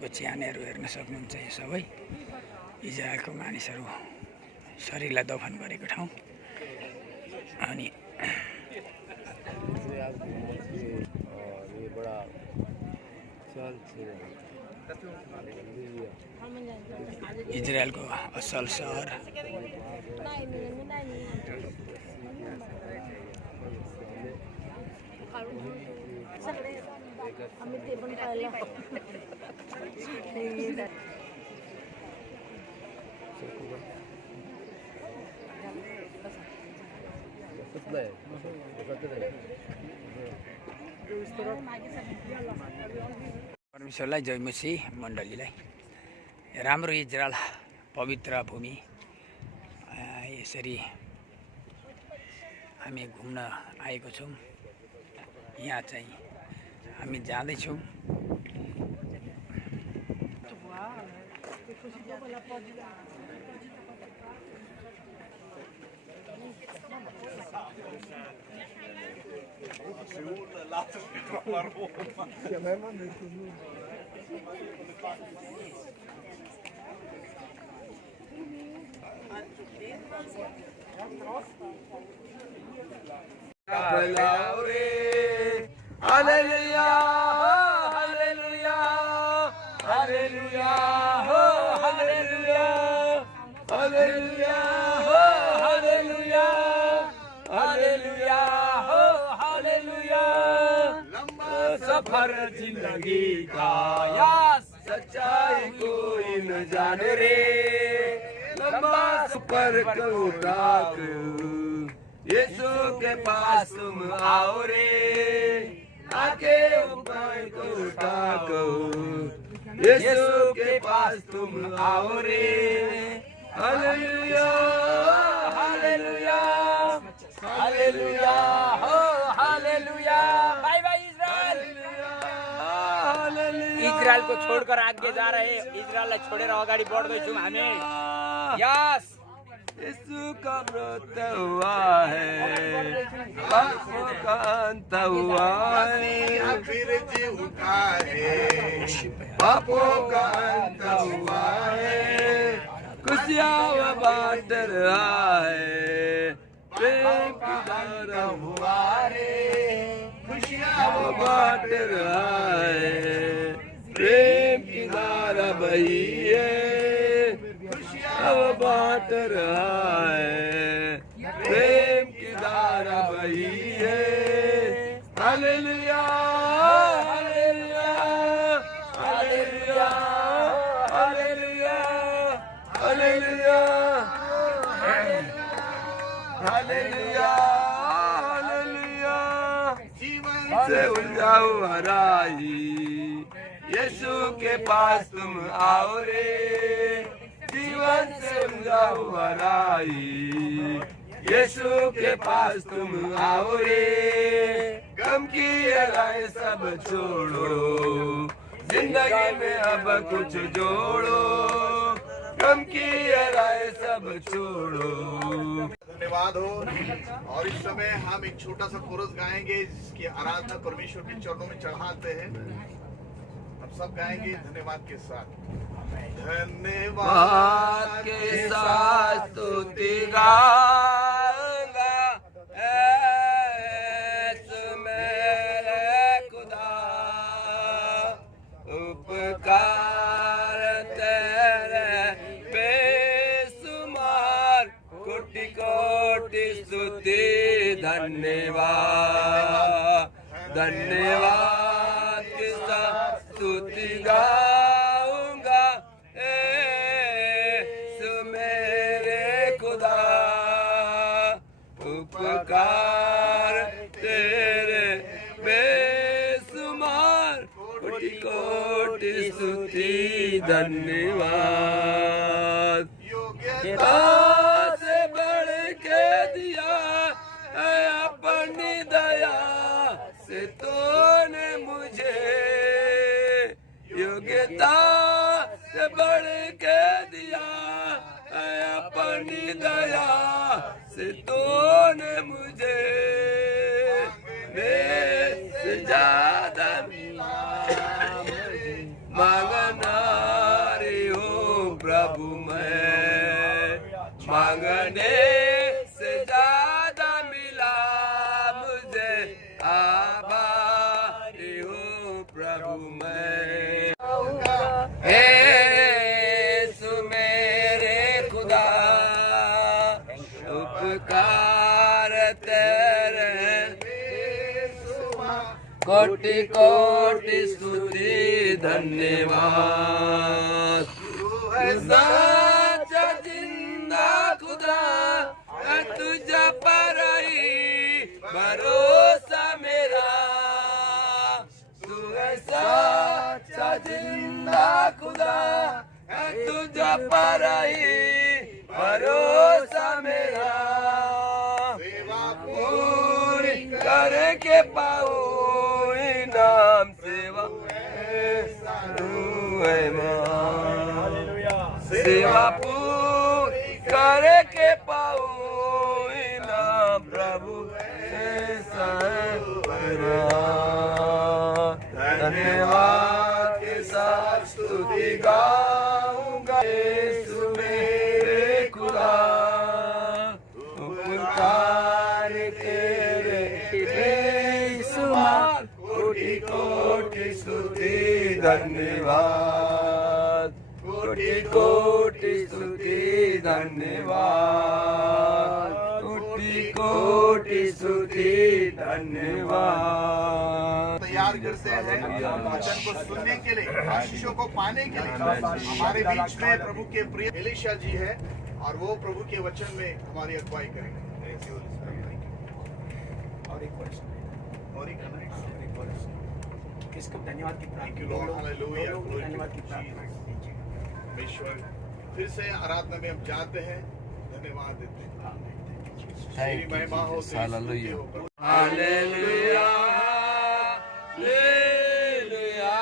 इजरायलको च्यानेहरू हेर्न सक्नुहुन्छ। यो सबै इजरायलको मानिसहरू शरीरलाई दफन गरेको ठाउँ। अनि इजरायलको असल सहर परमेश्वरलाई जय मसीह मण्डलीलाई। राम्रो इजरायल पवित्र भूमि यसरी हामी घुम्न आएको छौँ। यहाँ चाहिँ हामी जाँदैछौँ। सफर जिंदगी का सच्चाई कोई न जाने रे, लंबा सफर को यीशु के पास तुम आओ रे, आके ऊपर को उठाओ, यीशु के पास तुम आओ रे। हालेलुया हालेलुया हालेलुया हो hallelujah. Bye bye Israel. Israel को छोड़कर आगे जा रहे, इजरायललाई छोडेर अगाडि बढ्दैछौँ हामी। यस यीशु का मृत्यु हुआ है, पापों का अंत हुआ है, फिर जी उठा है, पापों का अंत हुआ है, खुशियाँ बांट रहा है, प्रेम की धारा हुआ है, खुशियाँ बांट रहा है, प्रेम की धारा बही है, खुशियाँ बांट रहा है, प्रेम की धारा बही है। Hallelujah hallelujah hallelujah hallelujah hallelujah hallelujah hallelujah. जीवन से उलझाओ हराई, यीशु के पास तुम आओ रे, जीवन से उलझाओ हराई, यीशु के पास तुम आओ रे, गम की राय सब छोड़ो, जिंदगी में अब कुछ जोड़ो, गम की राय सब छोड़ो। धन्यवाद हो। और इस समय हम एक छोटा सा कोरस गाएंगे जिसकी आराधना परमेश्वर के चरणों में चढ़ाते हैं। हम सब गाएंगे धन्यवाद के साथ। धन्यवाद के साथ स्तुति गाऊंगा, ऐसे मेरे खुदा, उपकार तेरे बेशुमार, कोटि कोटि स्तुति धन्यवाद। धन्यवाद के साथ स्तुति गाऊंगा, ऐसे मेरे खुदा, उपकार तेरे बेशुमार, कोटि कोटि स्तुति धन्यवाद। योग्यता से बढ़ के दिया अपनी दया से तूने मुझे, योग्यता से बढ़ के दिया अपनी दया से तूने मुझे, मैं से ज्यादा मांगना मांगने से ज्यादा मिला मुझे, आभारी हूँ प्रभु मैं। हे यीशु मेरे खुदा, उपकार तेरे कोटि कोटि स्तुति धन्यवाद। सच्चा जिंदा खुदा, तुझ पर ही भरोसा मेरा। तू है सच्चा जिंदा खुदा, तुझ पर ही भरोसा मेरा। पूरी करके पाऊं इनाम, सेवा तू है महान। सेवा पूरी करके पाऊं इनाम, प्रभु ऐसा है मेरा। धन्यवाद के साथ स्तुति गाऊंगा यीशु मेरे खुदा, उपकार तेरे बेशुमार, कोटि कोटि स्तुति धन्यवाद, कोटि कोटि स्तुति धन्यवाद, कोटि कोटि स्तुति धन्यवाद। तैयार करते हैं वचन को सुनने के लिए, आशीषों को पाने के लिए। हमारे बीच में प्रभु के प्रिय एलिशा जी है और वो प्रभु के वचन में हमारी अगुवाई करेंगे। और एक वर्ष और एक किसको धन्यवाद की प्रार्थना धन्यवाद की प्रार्थना ईश्वर फिर से आराधना में हम जाते हैं, धन्यवाद देते हैं। तेरी महिमा हो, hallelujah hallelujah hallelujah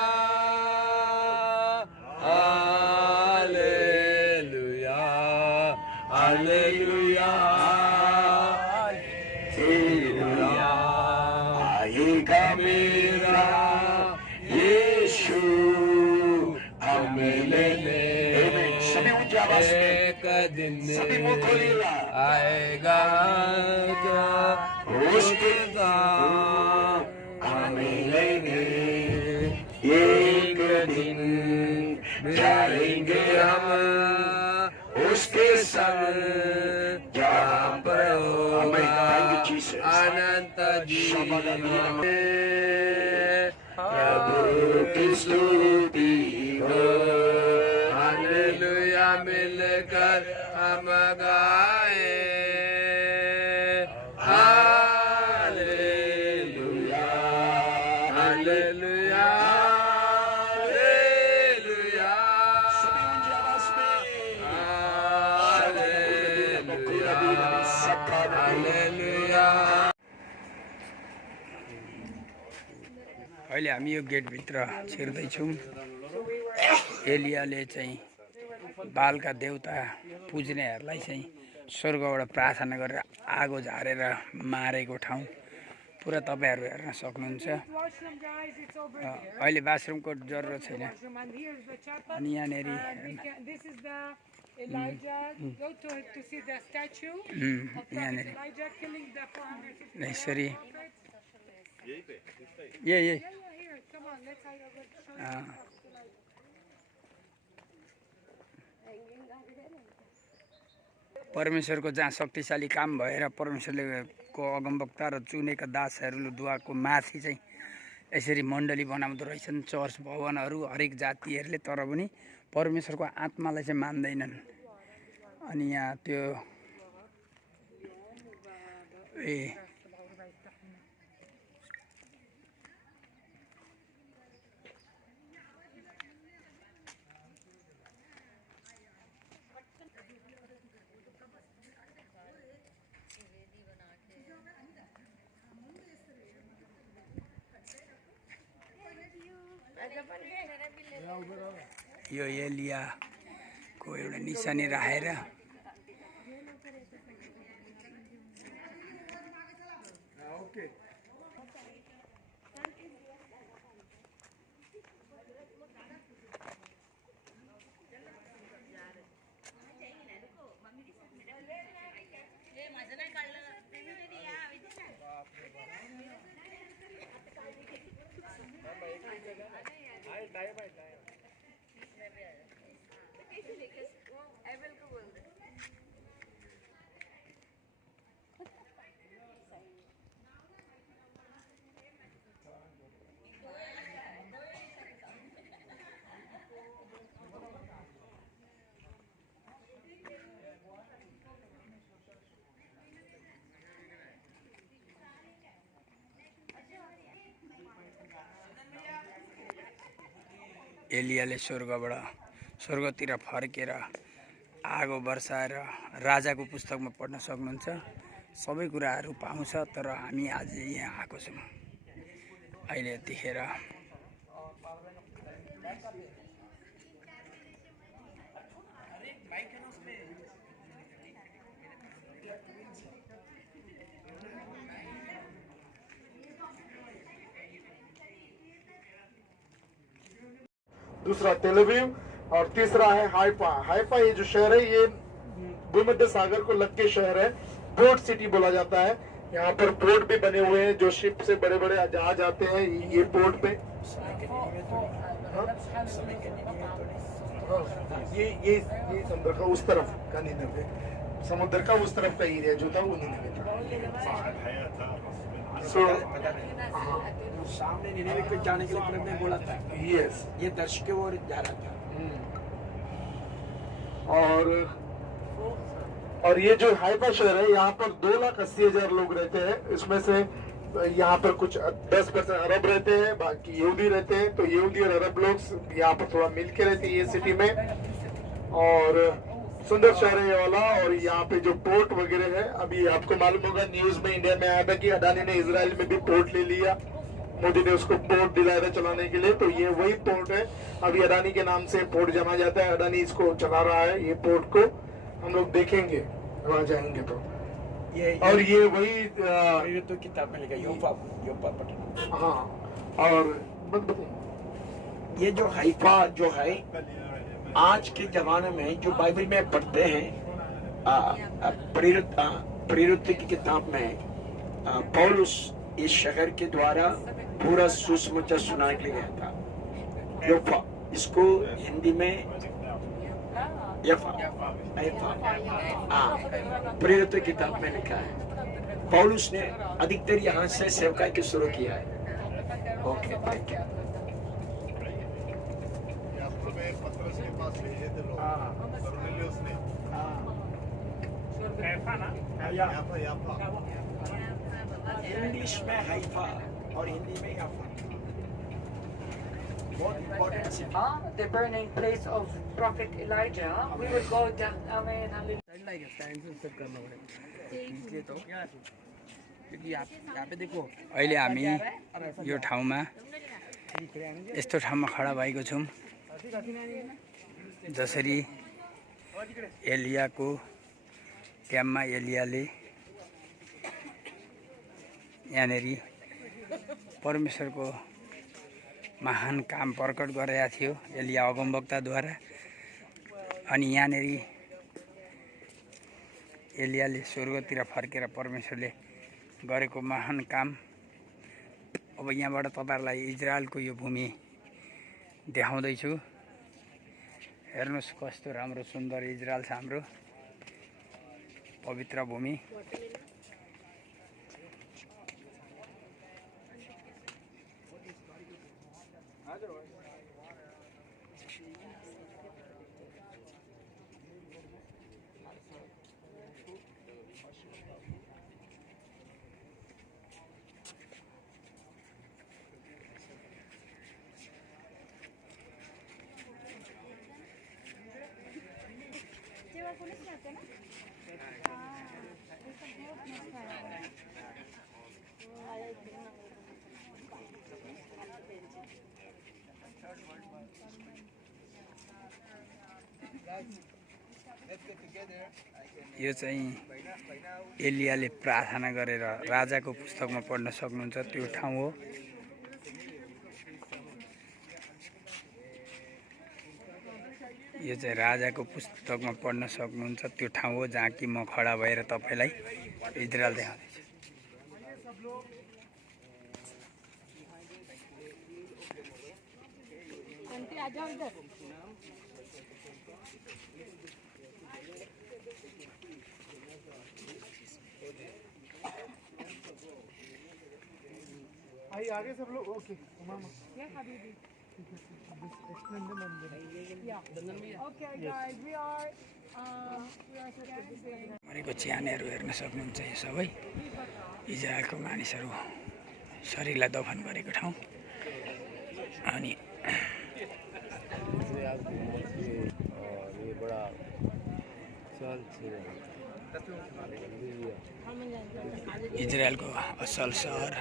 hallelujah hallelujah hallelujah. आएगा मेरा यीशु हमें लेने, एक दिन आएगा उसके साथ हमें लेने। एक दिन जाएंगे हम उसके संग, जहाँ पर होगा अनंत जीवन। प्रभु की स्तुति हो, हालेलुया मिलकर हम गाए। Hallelujah hallelujah hallelujah hallelujah. अहिले हामी यो गेटभित्र छिर्दैछौँ। एलियाले चाहिँ बालका देवता पुज्नेहरूलाई चाहिँ स्वर्गबाट प्रार्थना गरेर आगो झारेर मारेको ठाउँ पुरा तपाईँहरू हेर्न सक्नुहुन्छ। अहिले बाथरुमको जरुरत छैन। अनि यहाँनिर यसरी यही परमेश्वरको जहाँ शक्तिशाली काम भएर परमेश्वरले को अगमवक्ता र चुनेका दासहरूद्वाराको माथि चाहिँ यसरी मण्डली बनाउँदो रहेछन्, चर्च भवनहरू हरेक जातिहरूले। तर पनि परमेश्वरको आत्मालाई चाहिँ मान्दैनन्। अनि यहाँ त्यो यो एलियाको एउटा निशानी राखेर एलियाले स्वर्गतिर फर्केर आगो बर्साएर राजाको पुस्तकमा पढ्न सक्नुहुन्छ। सबै कुराहरू पाउँछ, तर हामी आज यहाँ आएको छौँ अहिले यतिखेर। दूसरा तेलवीव और तीसरा है हाइफा। हाइफा ये जो शहर है ये भूमध्य सागर को लग के शहर है, पोर्ट सिटी बोला जाता है। यहाँ पर पोर्ट भी बने हुए हैं, जो शिप से बड़े बड़े जहाज आते हैं ये पोर्ट पे। ये समुद्र का उस तरफ का निनवे, समुद्र का उस तरफ का एरिया जो था वो निनवे था। सामने निनेवे को जाने के लिए प्रभु ने बोला था। यस, ये दर्शक की ओर जा रहा था। और ये जो हाइफा शहर है यहाँ पर 2,80,000 लोग रहते हैं। इसमें से यहाँ पर कुछ 10% अरब रहते हैं, बाकी यहूदी रहते हैं। तो यहूदी और अरब लोग यहाँ पर थोड़ा मिल के रहते हैं ये सिटी में। और सुंदर शहर है ये वाला। और यहाँ पे जो पोर्ट वगैरह है, अभी आपको मालूम होगा न्यूज में इंडिया में आया था कि अडानी ने इजराइल में भी पोर्ट ले लिया। मोदी ने उसको पोर्ट दिलाया था चलाने के लिए। तो ये वही पोर्ट है, अभी अडानी के नाम से पोर्ट जाना जाता है। अडानी इसको चला रहा है, ये पोर्ट को हम लोग देखेंगे वहाँ जाएंगे तो। और ये वही तो किताब में लिखा योपा पटना। हाँ, और ये जो हाइफा जो है आज के जमाने में जो बाइबल में पढ़ते हैं, प्रेरित की किताब में पौलुस इस शहर के द्वारा पूरा सुसमाचार सुनाने के लिए गया था। योफा, इसको हिंदी में यफा प्रेरित किताब में लिखा है। पौलुस ने अधिकतर यहाँ से सेवकाई की शुरू किया है। Okay, thank you. पत्रस के पास भेजे थे लोग, कुरनेलियुस ने। इंग्लिश में हाइफा और हिंदी में याफा। बहुत important city. The burning place of Prophet Elijah. We will go down. Amen. Hallelujah. अहिले हामी यो ठाउँमा यस्तो ठाउँमा खडा भएको छौँ जसरी एलियाको टाइममा एलियाले यहाँनिर परमेश्वरको महान काम प्रकट गरेका थियो एलिया अगमवक्ताद्वारा। अनि यहाँनिर एलियाले स्वर्गतिर फर्केर परमेश्वरले गरेको महान काम। अब यहाँबाट तपाईहरुलाई इजरायलको यो भूमि देखाउँदैछु। हेर्नुस् कस्तो राम्रो सुन्दर इजरायल छ हाम्रो पवित्र भूमि। यो चाहिँ एलियाले प्रार्थना गरेर राजाको पुस्तकमा पढ्न सक्नुहुन्छ त्यो ठाउँ हो। यो चाहिँ राजाको पुस्तकमा पढ्न सक्नुहुन्छ त्यो ठाउँ हो जहाँ कि म खडा भएर तपाईलाई इजरायल देखाउँदैछु। आइए आगे सब लोग okay Yeah, Habibi. Yeah. Okay, guys, we are standing. मरेको च्यानेहरू हेर्न सक्नुहुन्छ यो सबै इजरायलको मानिसहरू शरीरलाई दफन गरेको ठाउँ। अनि इजरायलको असल सहर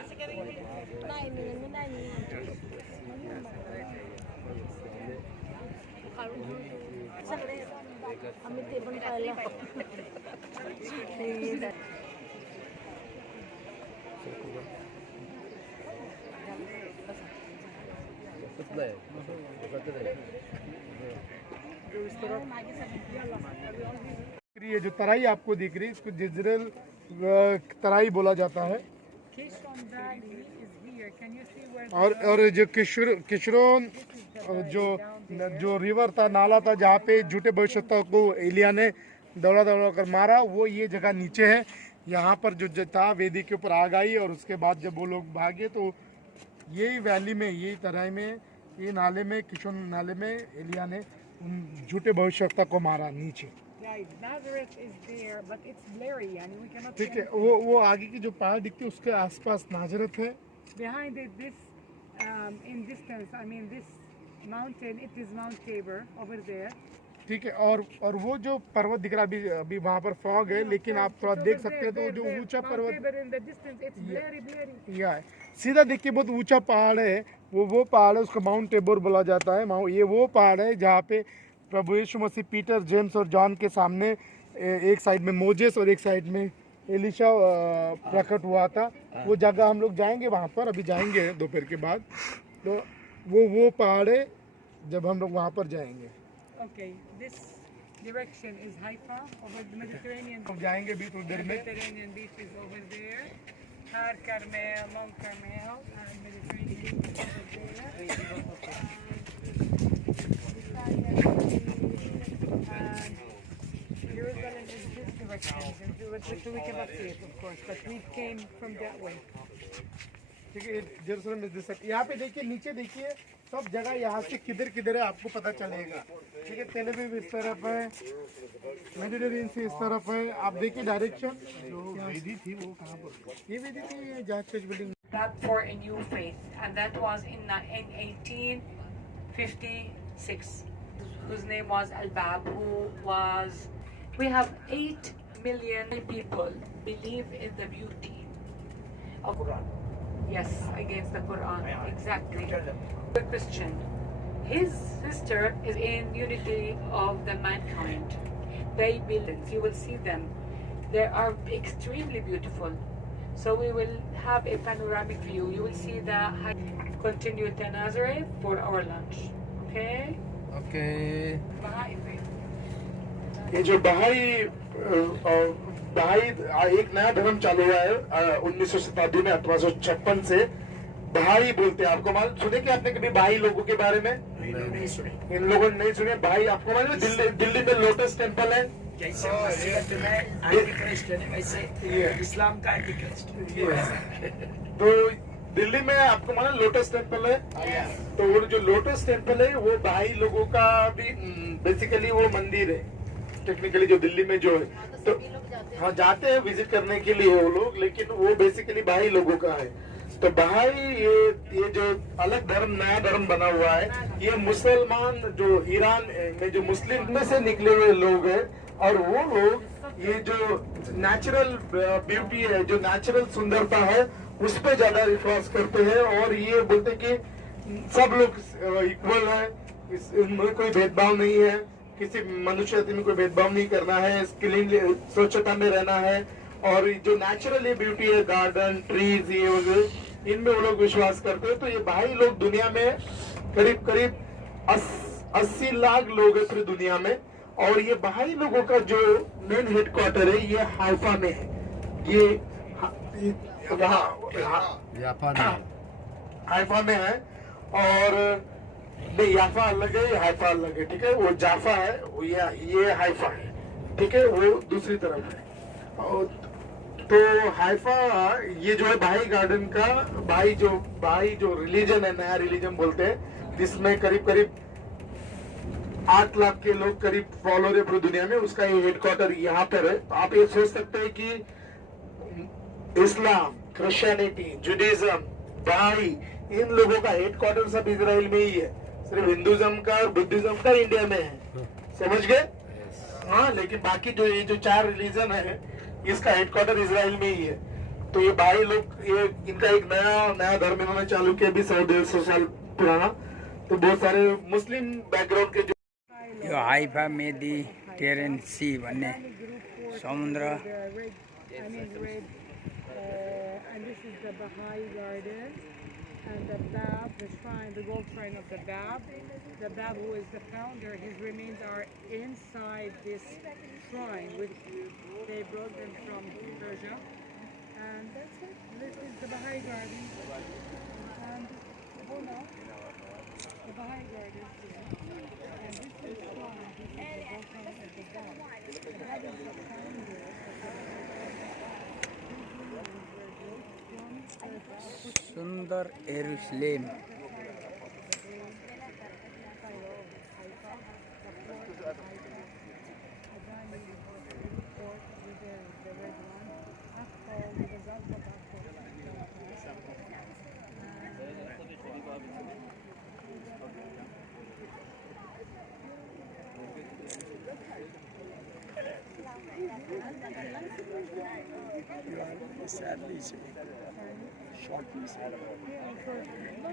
ये जो तराई आपको दिख रही है इसको जिजरेल तराई बोला जाता है। Kishon Valley is here. Can you see where? और जो किशरोन जो रिवर था, नाला था जहाँ पे झूठे भविष्यवक्ता को एलिया ने दौड़ा दौड़ा कर मारा, वो ये जगह नीचे है। यहाँ पर जो था वेदी के ऊपर आग आई और उसके बाद जब वो लोग भागे तो यही वैली में, यही तराई में, ये नाले में, किशोन नाले में एलिया ने उन झूठे भविष्यवक्ता को मारा नीचे। Guys, Nazareth is there, but it's blurry, and we cannot. ठीक see है, वो आगे की जो पहाड़ दिखती है उसके आसपास नाजरत है। Behind it, this in distance, I mean this mountain, it is Mount Tabor over there. ठीक है, और वो जो पर्वत दिख रहा है अभी वहाँ पर फॉग है, लेकिन आप थोड़ा देख सकते हैं तो जो ऊंचा पर्वत in the distance, it's blurry. यह है, सीधा देखिए बहुत ऊंचा पहाड़ है, वो पहाड़ है, उसको माउंट टेबोर बोला जाता है। ये वो पहाड़ है जहाँ पे प्रभु यीशु मसीह पीटर, जेम्स और जॉन के सामने एक साइड में मोजेस और एक साइड में एलिशा प्रकट हुआ था। वो जगह हम लोग जाएंगे वहाँ पर, अभी जाएंगे दोपहर के बाद। तो वो पहाड़ है जब हम लोग वहाँ पर जाएंगे। Okay, this direction is Haifa over the Mediterranean. हम जाएंगे भी थोड़ी देर में। Mediterranean beach is over there. Har Carmel, Mount Carmel, and Mediterranean beach is over there. And Jerusalem is this direction. So we cannot see it, of course, but we came from that way. ठीक है, Jerusalem में this यहाँ पे देखिए, नीचे देखिए, सब जगह यहाँ से किधर किधर है आपको पता चलेगा। ठीक है, तेल अवीव इस तरफ है, मेडिटेरेनियन से इस तरफ है। आप देखिए डायरेक्शन जो वेदी थी वो कहाँ पर, ये वेदी थी जहाँ church building. That for a new faith, and that was in 1856, whose name was Al-Bab, who was. We have 8 million people believe in the beauty of Quran. Yes, against the Quran, exactly. A Christian. His sister is in unity of the mankind. They believe. You will see them. They are extremely beautiful. So we will have a panoramic view. You will see the continue to Nazareth for our lunch. Okay? Okay. Baha'i faith. ये जो बहाई एक नया धर्म चालू हुआ है 1900 शताब्दी में, 1856 से बहाई बोलते हैं। आपको मालूम, सुने कि आपने कभी बहाई लोगों के बारे में? नहीं सुने। इन लोगों ने नहीं सुने। बहाई आपको मालूम है दिल्ली में लोटस टेम्पल है। जैसे मसीहत में एंटीक्रिस्ट है, वैसे इस्लाम का एंटीक्रिस्ट। तो दिल्ली में आपको मालूम लोटस टेम्पल है। तो वो जो लोटस टेम्पल है वो बहाई लोगों का भी बेसिकली वो मंदिर है टेक्निकली, जो दिल्ली में जो है। तो हाँ, जाते हैं विजिट करने के लिए वो लोग, लेकिन वो बेसिकली बहाई लोगों का है। तो बहाई ये जो अलग धर्म, नया धर्म बना हुआ है, ये मुसलमान जो ईरान में जो मुस्लिम में से निकले हुए लोग हैं, और वो लोग ये जो नेचुरल ब्यूटी है, जो नेचुरल सुंदरता है, उस पे ज्यादा विश्वास करते हैं। और ये बोलते कि सब लोग इक्वल है, इनमें कोई भेदभाव नहीं है, किसी मनुष्य में कोई भेदभाव नहीं करना है, क्लीन स्वच्छता में रहना है। और जो नेचुरल ये ब्यूटी है, गार्डन, ट्रीज, ये वगैरह, इनमें वो लोग विश्वास करते हैं। तो ये बहाई लोग दुनिया में करीब 80 लाख लोग हैं पूरी दुनिया में। और ये बहाई लोगों का जो मेन हेडक्वार्टर है ये हाइफा में है। ये हाइफा में है। और नहीं, याफा अलग है, हाइफा अलग है। ठीक है, वो जाफा है, ये हाइफा है। ठीक है, वो दूसरी तरफ है। और तो हाइफा ये जो है भाई गार्डन का भाई जो रिलीजन है, नया रिलीजन बोलते हैं, जिसमें करीब करीब 8 लाख के लोग करीब फॉलोअर है पूरी दुनिया में, उसका ये हेडक्वार्टर यहाँ पर है। तो आप ये सोच सकते हैं कि इस्लाम, क्रिश्चियनिटी, जुडिज्म, बहाई, इन लोगों का हेडक्वार्टर सब इजराइल में ही है। सिर्फ हिंदुज्म का और बुद्धिज्म का इंडिया में है, समझ गए? हाँ, लेकिन बाकी जो ये जो 4 रिलीजन है, इसका हेडक्वार्टर इजराइल में ही है। तो ये भाई लोग, ये इनका एक नया धर्म इन्होंने चालू किया भी 100-150 साल पुराना। तो बहुत सारे मुस्लिम बैकग्राउंड के यो हाइफा मेडिटेरेन सी भन्ने समुद्र And this is the Baha'i garden, and the Bab, the shrine, the gold shrine of the Bab. The Bab, who is the founder, his remains are inside this shrine. They brought them from Persia, and that's it. This is the Baha'i garden, and the Baha'i garden here. And this is the shrine. This is the gold shrine of the Bab. The Bab is the founder of सुन्दर एरुसलेम।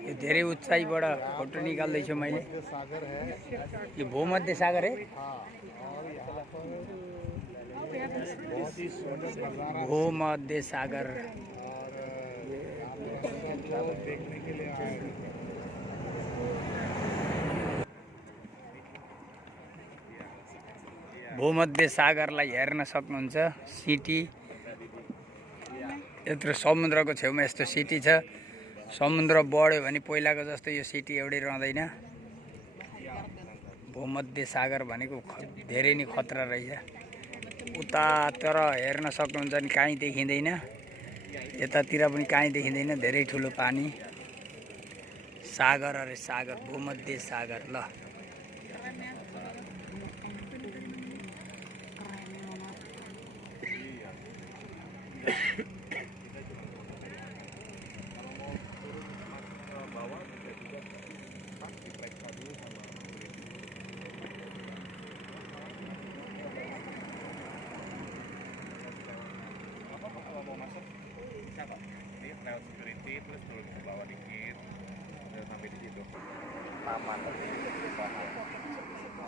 यो धेरै उचाइबाट photo निकाल्दैछु मैले। यो भूमध्य सागर है, भूमध्य सागर। भूमध्य सागरलाई हेर्न सक्नुहुन्छ। City यत्रो समुद्रको छेउमा यस्तो सिटी छ। समुद्र बढ्यो भने पहिलाको जस्तो यो सिटी एउटै रहँदैन। भूमध्य सागर भनेको धेरै नै खतरा रहेछ। उता तर हेर्न सक्नुहुन्छ नि कहीँ देखिँदैन, यतातिर पनि कहीँ देखिँदैन, धेरै ठुलो पानी। सागर अरे सागर, भूमध्य सागर। ल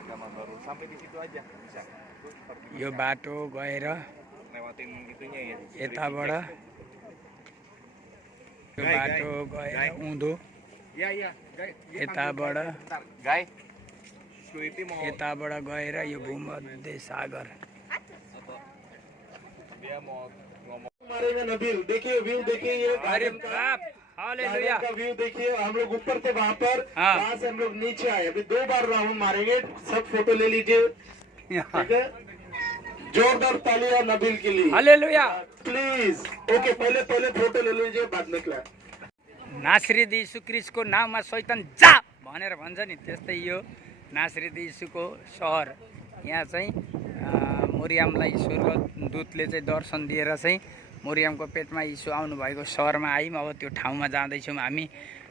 agama baru sampai di situ aja bisa. यो बाटो गएर Lewatin itunya ya. यताबाट यो बाटो गएर उँधो Iya iya, guys. यताबाट Guys. Security mau यताबाट गएर यो भूमध्य सागर। dia mau ngomong. मारेगा नबील, देखिए व्यू, देखिए ये अरे बाप, हालेलुया। का व्यू देखिए। हम लोग ऊपर थे वहाँ पर, हाँ। वहाँ से हम लोग नीचे आए। अभी 2 बार राउंड मारेंगे, सब फोटो ले लीजिए, ठीक है? जोरदार तालियां नबील के लिए, हालेलुया। प्लीज। ओके, पहले फोटो ले लीजिए, बाद में क्लास। नासरीद यीशु क्रिस्टको नाममा शैतान जा भनेर भन्छ नि, त्यस्तै यो नासरीद यीशुको सहर। यहाँ चाहिँ मरियमलाई स्वर्गदूतले चाहिँ दर्शन दिएर चाहिँ मरियमको पेटमा यीशु आउनुभएको सहरमा आयौँ। अब त्यो ठाउँमा जाँदैछौँ हामी।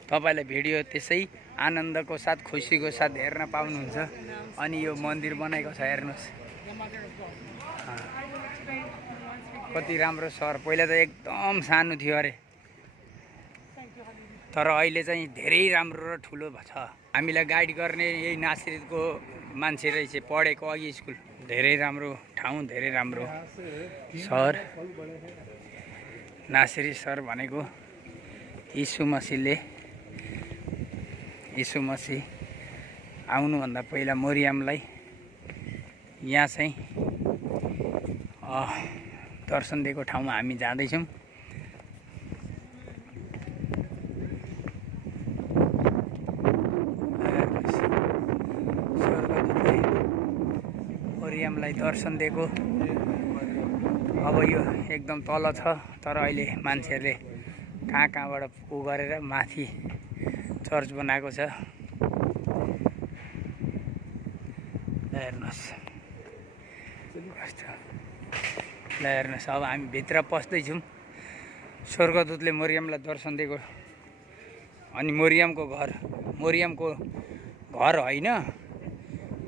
तपाईँलाई भिडियो त्यसै आनन्दको साथ, खुसीको साथ हेर्न पाउनुहुन्छ। अनि यो मन्दिर बनाएको छ, हेर्नुहोस् कति राम्रो सहर। पहिला त एकदम सानो थियो अरे, तर अहिले चाहिँ धेरै राम्रो र ठुलो छ। हामीलाई गाइड गर्ने यही नासरीदको मान्छे रहेछ, पढेको अघि स्कुल। धेरै राम्रो ठाउँ, धेरै राम्रो सहर। नासरी सहर भनेको यीशु मसीह आउनुभन्दा पहिला मरियमलाई यहाँ चाहिँ दर्शन दिएको ठाउँमा हामी जाँदैछौँ। मरियमलाई दर्शन दिएको। अब यो एकदम तल छ, तर अहिले मान्छेहरूले कहाँ कहाँबाट उ गरेर माथि चर्च बनाएको छ। हेर्नुहोस् ल, हेर्नुहोस् अब हामी भित्र पस्दैछौँ। स्वर्गदूतले मरियमलाई दर्शन दिएको। अनि मरियमको घर होइन,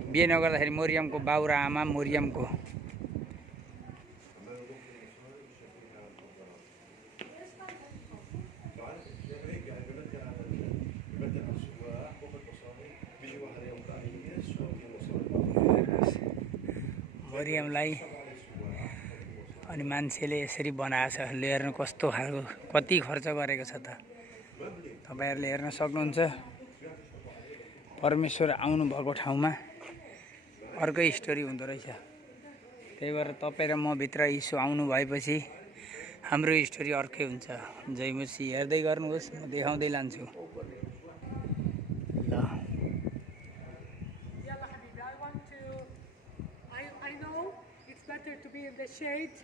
बिहे नगर्दाखेरि मरियमको बाउ र आमा मरियमको। मरियमलाई अनि मान्छेले यसरी बनाएको छ। हेर्नु कस्तो खालको, कति खर्च गरेको छ त। तपाईँहरूले हेर्न सक्नुहुन्छ। परमेश्वर आउनुभएको ठाउँमा अर्कै स्टोरी हुँदो रहेछ। त्यही भएर तपाईँ र म भित्र यीशु आउनु भएपछि हाम्रो स्टोरी अर्कै हुन्छ। जय मसीह। हेर्दै गर्नुहोस्, म देखाउँदै लान्छु। ल I know it's better to be in the shade.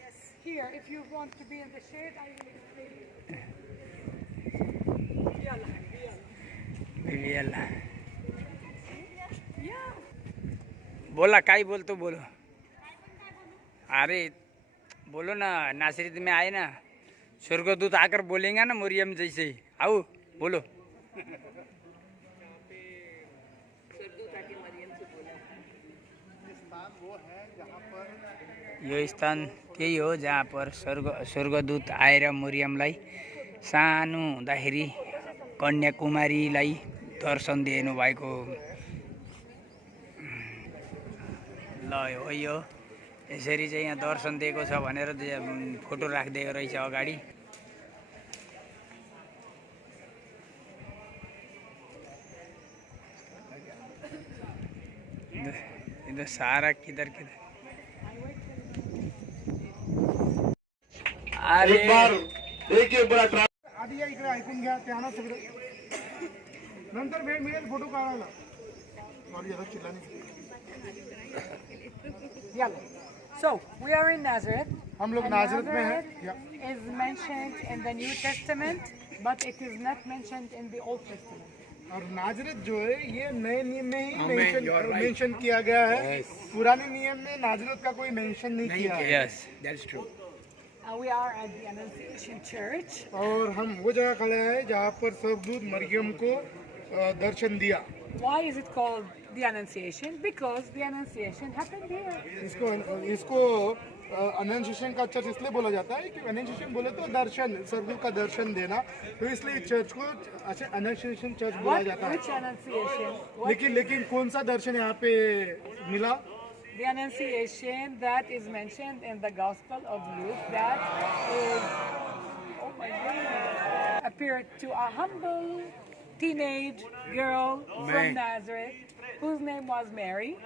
Yes. Here, if you want to be in the shade, I will explain. बिबिएल्ला बोला, काई बोल तो बोलो। अरे बोलो ना, नासरीत में आए ना, स्वर्गदूत आकर बोलेंगे ना मरियम जैसे। आओ बोलो। यो स्थान त्यही हो जहाँ पर स्वर्गदूत आएर मरियमलाई सानो हुँदाखेरि कन्याकुमारीलाई दर्शन दिनु भएको। ल हो यो यसरी चाहिँ यहाँ दर्शन दिएको छ भनेर फोटो राखिदिएको रहेछ अगाडि। इधर सारा किधर किधर। अरे एक बार एक बड़ा आधी या इकडे ऐकून घ्या, ते आणा सगळं, नंतर वेळ मिळेल फोटो काढायला. सॉरी याला चिल्लाने. So, we are in Nazareth. हम लोग And नाजरत में हैं. Nazareth is mentioned in the New Testament, but it is not mentioned in the Old Testament. और नाजरत जो है ये नए नियम में ही मेंशन किया गया है. पुराने नियम में नाजरत का कोई मेंशन नहीं किया है. Yes that's true. We are at the Annunciation Church. और हम वो जगह खड़े हैं जहाँ पर स्वर्गदूत मरियम को दर्शन दिया. Why is it called the Annunciation? Because the Annunciation happened here. इसको अनंशिएशन का चर्च इसलिए बोला जाता है कि अनंशिएशन बोले तो दर्शन, स्वर्गदूत का दर्शन देना, तो इसलिए चर्च को अच्छा अनंशिएशन चर्च बोला जाता है. Which Annunciation? लेकिन कौन सा दर्शन यहाँ पे मिला? The Annunciation that is mentioned in the Gospel of Luke, that is, oh my goodness, appeared to a humble teenage girl from Nazareth whose name was Mary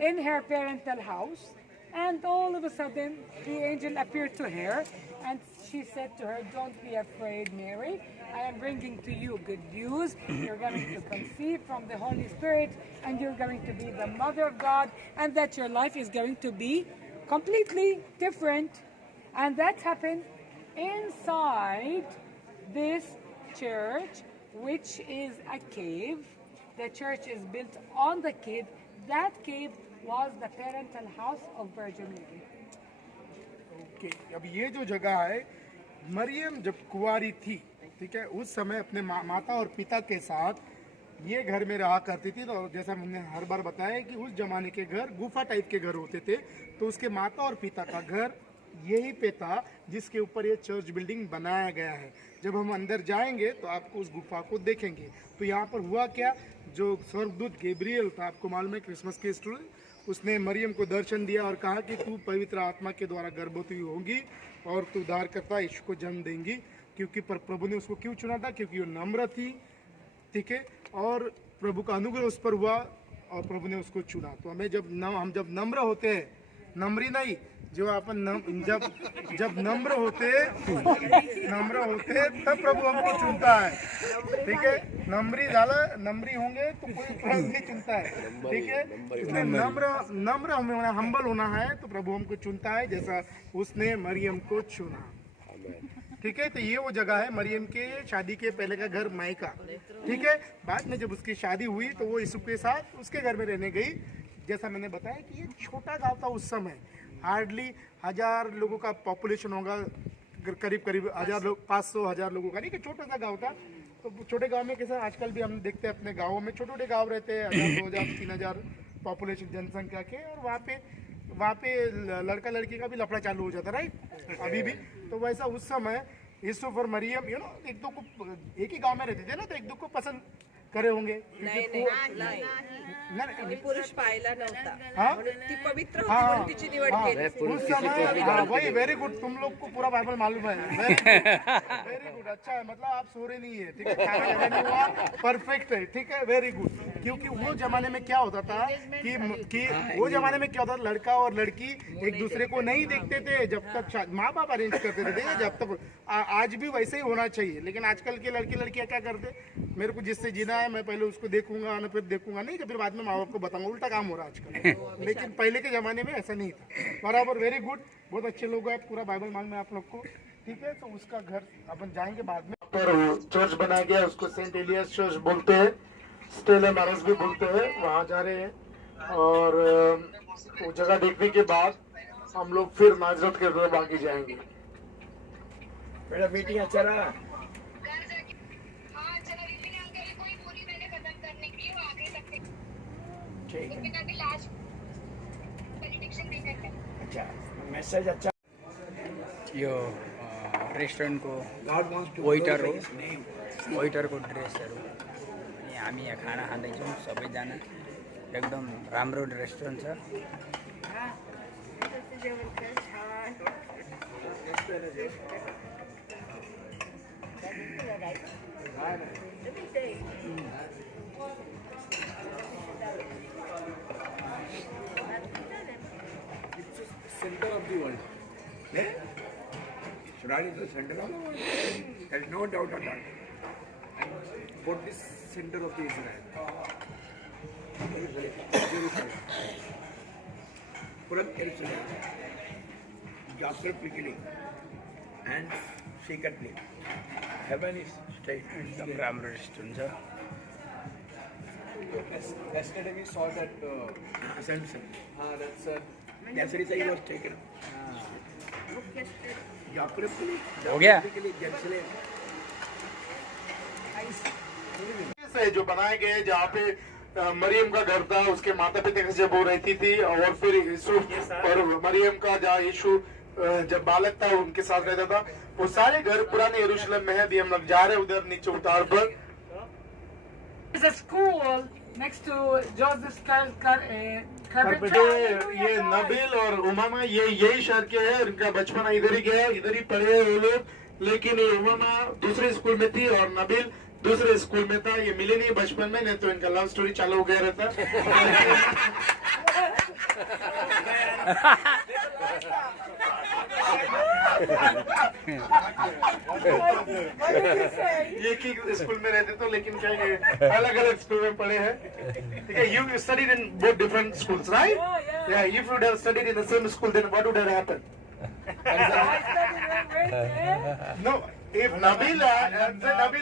in her parental house. And all of a sudden, the angel appeared to her and she said to her, "Don't be afraid, Mary. I am bringing to you good news. You're going to conceive from the Holy Spirit and you're going to be the mother of God, and that your life is going to be completely different." And that happened inside this church, which is a cave. The church is built on the cave. That cave was the parental house of Virgin Mary. Okay, अब ये जो जगह है, मरियम जब कुंवारी थी, ठीक है, उस समय अपने माता और पिता के साथ ये घर में रहा करती थी. तो जैसा हमने हर बार बताया कि उस जमाने के घर गुफा टाइप के घर होते थे, तो उसके माता और पिता का घर यही पे था जिसके ऊपर ये चर्च बिल्डिंग बनाया गया है. जब हम अंदर जाएंगे तो आपको उस गुफा को देखेंगे. तो यहाँ पर हुआ क्या, जो स्वर्गदूत गैब्रियल था, आपको मालूम है क्रिसमस की स्टोरी, उसने मरियम को दर्शन दिया और कहा कि तू पवित्र आत्मा के द्वारा गर्भवती होगी और तू उद्धारकर्ता यीशु को जन्म देंगी. क्योंकि प्रभु ने उसको क्यों चुना था? क्योंकि वो नम्र थी, ठीक है, और प्रभु का अनुग्रह उस पर हुआ और प्रभु ने उसको चुना. तो हम जब नम्र होते हैं, नम्री नहीं, जो अपन जब नम्र होते तब प्रभु हमको चुनता है, ठीक है। नम्री होंगे तो कोई प्रभु नहीं चुनता है, ठीक है। इसलिए नम्र हमें हम्बल होना है तो प्रभु हमको चुनता है, जैसा उसने मरियम को चुना, ठीक है। तो ये वो जगह है मरियम के शादी के पहले का घर मायका, ठीक है। बाद में जब उसकी शादी हुई तो वो यीशु के साथ उसके घर में रहने गई। जैसा मैंने बताया कि ये छोटा गांव था उस समय, हार्डली 1000 लोगों का पॉपुलेशन होगा, करीब 1000 लोग, 500-1000 लोगों का, नहीं कि छोटा सा गांव था। तो छोटे गांव में कैसा आजकल भी हम देखते हैं अपने गाँवों में छोटे छोटे गाँव रहते हैं, 1000, 2000, 3000 पॉपुलेशन जनसंख्या के, और वहाँ पे लड़का लड़की का भी लफड़ा चालू हो जाता, राइट, अभी भी। तो वैसा उस समय यूसुफ और मरियम एक दो को एक ही गांव में रहते थे ना, तो एक दो को पसंद करे होंगे। नाही पुरुष पाहिला नव्हता, हाँ? म्हणून ती पवित्र होती म्हणून तिची निवड केली। उस समय वही वेरी गुड, तुम लोग को पूरा बाइबल मालूम है, वेरी गुड, अच्छा है, मतलब आप सो रहे नहीं है, ठीक है, खाना खाना नहीं हुआ, परफेक्ट है, ठीक है, वेरी गुड। क्योंकि वो जमाने में क्या होता था कि वो जमाने में क्या होता था, लड़का और लड़की एक दूसरे को नहीं देखते थे जब तक माँ बाप अरेंज करते थे, जब तक। आज भी वैसे ही होना चाहिए, लेकिन आजकल के लड़के लड़कियां क्या करते, मेरे को जिससे जीना है मैं पहले उसको देखूंगा ना, फिर देखूंगा नहीं कि फिर बाद में माँ बाप को बताऊंगा, उल्टा काम हो रहा है आजकल। लेकिन पहले के जमाने में ऐसा नहीं था, बराबर, वेरी गुड, बहुत अच्छे लोग हैं, पूरा बाइबल मालूम है आप लोग को, ठीक है। तो उसका घर अपन जाएंगे बाद में। पर चर्च बनाया गया, उसको सेंट एलियस चर्च बोलते हैं, स्टेला मैरिज भी बोलते हैं, वहाँ जा रहे हैं। और वो जगह देखने के बाद हम लोग फिर नाजरत के तरफ आगे जाएंगे। बेटा मीटिंग अच्छा रहा? अच्छा, मैसेज अच्छा। यो रेस्टुरेन्टको वेटरको ड्रेसहरू, अनि हामी यहाँ खाना खाँदैछौँ सबैजना, एकदम राम्रो रेस्टुरेन्ट छ। Center of the world. Sudan is the center of the world. There is no doubt on that. What is center of the Israel? Jerusalem. Puram Jerusalem. Geographically and secretly. Heaven is straight. एकदम राम्रो restaurant छ। Yesterday we saw that Ascension. that's That's the reason he was taken. Geographically. हो गया? Jerusalem. से जो बनाए गए, जहाँ पे मरियम का घर था, उसके माता पिता के जब वो रहती थी, और फिर यूसुफ और मरियम का जहाँ यीशु जब बालक था उनके साथ रहता था, वो सारे घर पुराने यरूशलेम में है। अभी हम लोग जा रहे हैं उधर नीचे उतार पर। There's a school next to Joseph's ये नबील और उमामा ये यही शहर के हैं, इनका बचपन इधर ही गया, इधर ही पढ़े वो लोग। लेकिन ये उमामा दूसरे स्कूल में थी और नबील दूसरे स्कूल में था। ये मिले नहीं बचपन में, नहीं तो इनका लव स्टोरी चालू हो गया रहता। एक ही स्कूल में रहते तो, लेकिन क्या अलग अलग स्कूल में पढ़े हैं, ठीक है। You studied in both different schools, right? Yeah. If you would have studied in the same school, then what would have happened? No. If Nabil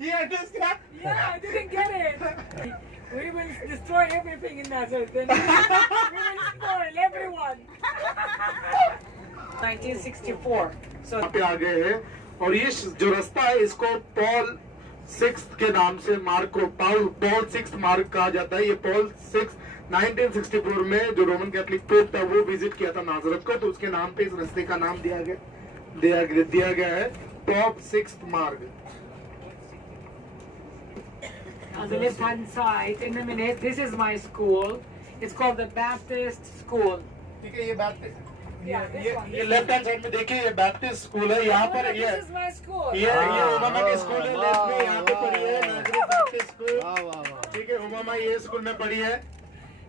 You understand? Yeah, I didn't get it. We will destroy everything in Nazareth. Then we will spoil everyone. 1964. So पे आ गए हैं, और ये जो रास्ता है इसको Paul 6 के नाम से मार्ग को पॉल 6 मार्ग कहा जाता है। ये पॉल 6 1964 में जो रोमन कैथोलिक पोप था वो विजिट किया था नाजरत को, तो उसके नाम पे इस रास्ते का नाम दिया गया है पॉल 6 मार्ग। on the left hand side, in a minute, this is my school. It's called the Baptist School. ठीक है, ये बैप्टिस्ट, ये लेफ्ट हैंड साइड में देखिए, ये बैप्टिस्ट स्कूल है। यहाँ पर This is my school. ये उमामा की स्कूल है, लेफ्ट में यहाँ पे पढ़ी है नाजरेथ बैप्टिस्ट स्कूल, ठीक है। उमामा ये स्कूल में पढ़ी है,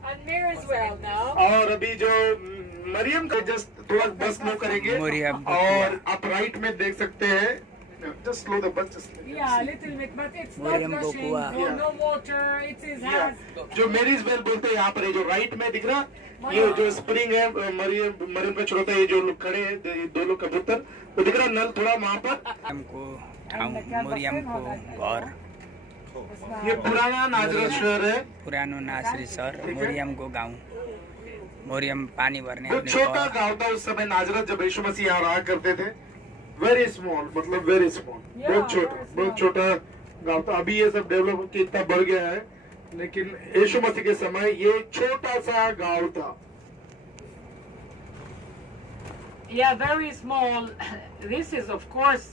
And Mir as well now. और अभी जो मरियम का जस्ट थोड़ा बस स्लो करेंगे मरियम को और आप राइट में देख सकते हैं just slow the bus just Yeah, a little bit, but it's not Miriam rushing. Gokua. No, no water. It's his hands. जो मेरीज बेल बोलते हैं यहाँ पर ये जो राइट में दिख रहा ये जो स्प्रिंग है मरियम पे छोड़ता है ये जो लोग खड़े हैं ये दो लोग कबूतर तो दिख रहा नल थोड़ा वहाँ पर मोरियमको ठाउँ मोरियमको घर ये पुराना नाजरत शहर है पुरानो नासरी सहर मोरियमको गाउँ मोरियम पानी भर्ने जो आउने छोटा घर। गाँव था उस समय नाजरत जब यीशु मसीह यहाँ रहा करते थे वेरी स्मॉल मतलब वेरी स्मॉल बहुत छोटा गाँव था अभी ये सब डेवलप के इतना बढ़ गया है लेकिन यीशु मसीह के समय ये छोटा सा गाँव था Yeah, very small. This is, of course,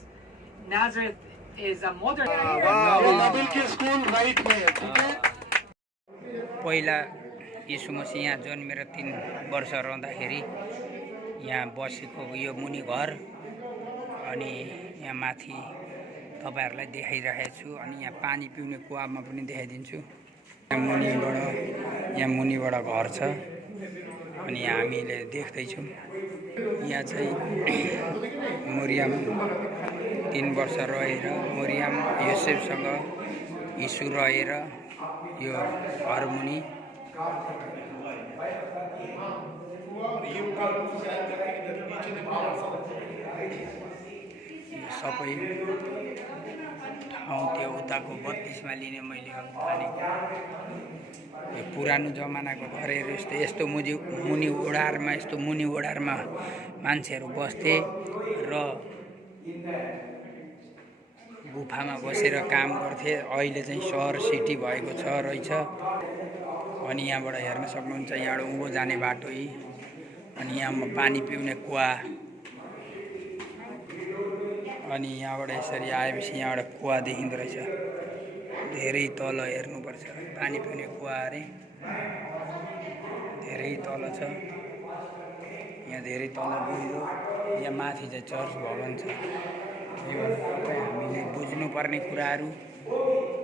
Nazareth is a modern. ये नबिल की स्कूल राइट में है ठीक है पहिला यीशु मसीह यहाँ जन्मेर 3 वर्ष रहँदाखेरि यहाँ बसेको यो मुनि घर अनि यहाँ माथि तपाईहरुलाई देखाइरहेको छु अनि यहाँ पानी पिउने कुवामा पनि देखाइदिन्छु यहाँ मुनिबाट घर छ अनि यहाँ हामीले देख्दैछौँ यहाँ चाहिँ मोरियम 3 वर्ष रहेर मोरियम योसेफसँग यीशु रहेर यो घरमुनि सबै ठाउँ त्यो उताको 32मा लिने मैले भनेको यो पुरानो जमानाको घरहरू यस्तो मुनि ओडारमा मान्छेहरू बस्थे र गुफामा बसेर काम गर्थे अहिले चाहिँ सहर सिटी भएको छ रहेछ अनि यहाँबाट हेर्न सक्नुहुन्छ यहाँबाट उँभो जाने बाटो अनि यहाँ पानी पिउने कुवा अनि यहाँबाट यसरी आएपछि यहाँबाट कुवा देखिँदो रहेछ धेरै तल हेर्नुपर्छ पानी पिउने कुवा अरे धेरै तल छ यहाँ धेरै तल गइयो यहाँ माथि चाहिँ चर्च भवन छ यो हामीले बुझ्नुपर्ने कुराहरू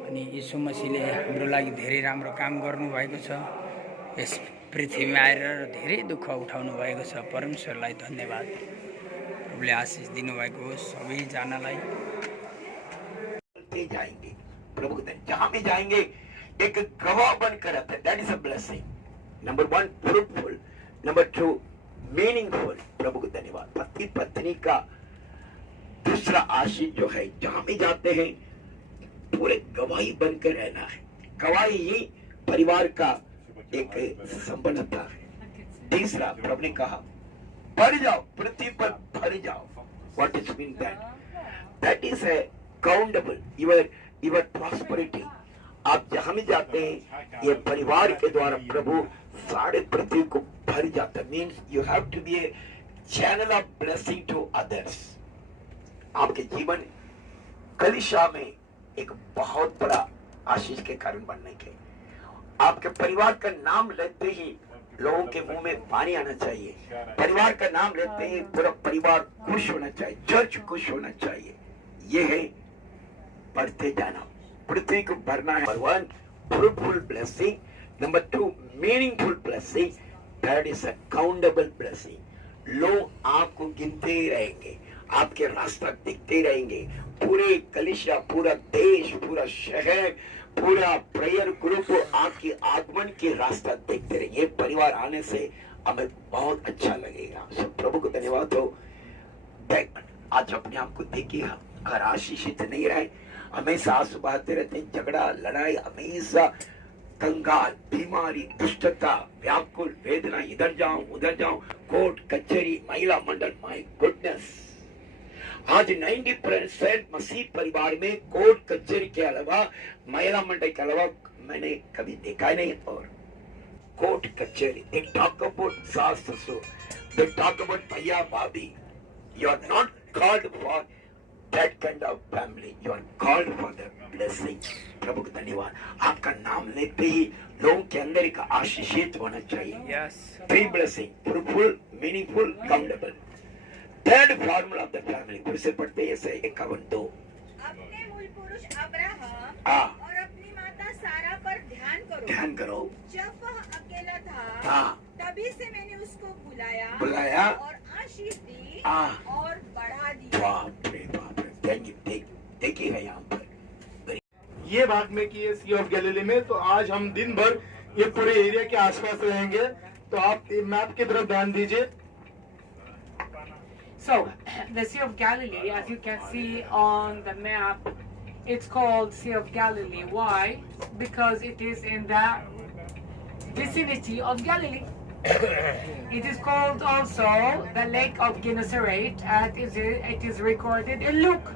अनि यीशु मसीहले हाम्रो लागि धेरै राम्रो काम गर्नुभएको छ यस पृथ्वीमा आएर धेरै दुःख उठाउनु भएको छ परमेश्वरलाई धन्यवाद प्रभुले आशीष दिनुभएको होस् सबैजनालाई जाएंगे प्रभु जहाँ भी जाएंगे एक गवाह बनकर रहते हैं that is a blessing number 1 fruitful number 2 meaningful प्रभु को धन्यवाद पति पत्नी का दूसरा आशीष जो है जहाँ भी जाते हैं पूरे गवाही बनकर रहना है गवाही ही परिवार का एक संपन्नता है तीसरा प्रभु ने कहा भर जाओ पृथ्वी पर भर जाओ what is mean that is a countable your prosperity आप जहां भी जाते हैं ये परिवार के द्वारा प्रभु सारे पृथ्वी को भर जाता means you have to be a channel of blessing to others आपके जीवन कलिशा में एक बहुत बड़ा आशीष के कारण बनने के आपके परिवार का नाम लेते ही लोगों के मुंह में पानी आना चाहिए परिवार का नाम लेते ही पूरा परिवार खुश होना चाहिए चर्च खुश होना चाहिए ये है बढ़ते जाना पृथ्वी को भरना है number 1 fruitful blessing number 2 meaningful blessing third is a countable blessing लोग आपको गिनते ही रहेंगे आपके रास्ता दिखते रहेंगे पूरे कलिशा पूरा देश पूरा शहर पूरा प्रेयर ग्रुप आपके आगमन के रास्ता देखते रहेंगे परिवार आने से हमें बहुत अच्छा लगेगा सब प्रभु को धन्यवाद हो आज अपने आप को देखिए अगर आशीषित नहीं रहे हमेशा आंसू बहाते रहते झगड़ा लड़ाई हमेशा कंगाल बीमारी दुष्टता व्याकुल वेदना इधर जाऊं उधर जाऊं कोर्ट कचहरी महिला मंडल माय गुडनेस आज 90% मसीह परिवार में कोर्ट कचहरी के अलावा महिला मंडल के अलावा मैंने कभी देखा नहीं और कोर्ट कचहरी they talk about सास ससुर they talk about भैया भाभी you are not called for that kind of family you are called for the blessing प्रभु का धन्यवाद आपका नाम लेते ही लोगों के अंदर एक आशीषित होना चाहिए yes 3 blessing fruitful meaningful countable third formula of the family फिर से पढ़ते हैं ऐसे 51:2 अपने मूल पुरुष अब्राहम हाँ। और अपनी माता सारा पर ध्यान करो करो। ध्यान करो। जब वह अकेला था हाँ। तभी से मैंने उसको बुलाया और आशीष दी हाँ। और बढ़ा दी। बाप रे। देखिएगा यहाँ पर ये भाग में की है सी ऑफ गैलिली में। तो आज हम दिन भर ये पूरे एरिया के आसपास रहेंगे। तो आप मैप की तरफ ध्यान दीजिए। So, the Sea of Galilee, as you can see on the map, it's called Sea of Galilee. Why? Because it is in the vicinity of Galilee. It is called also the Lake of Gennesaret, and it is recorded in Luke.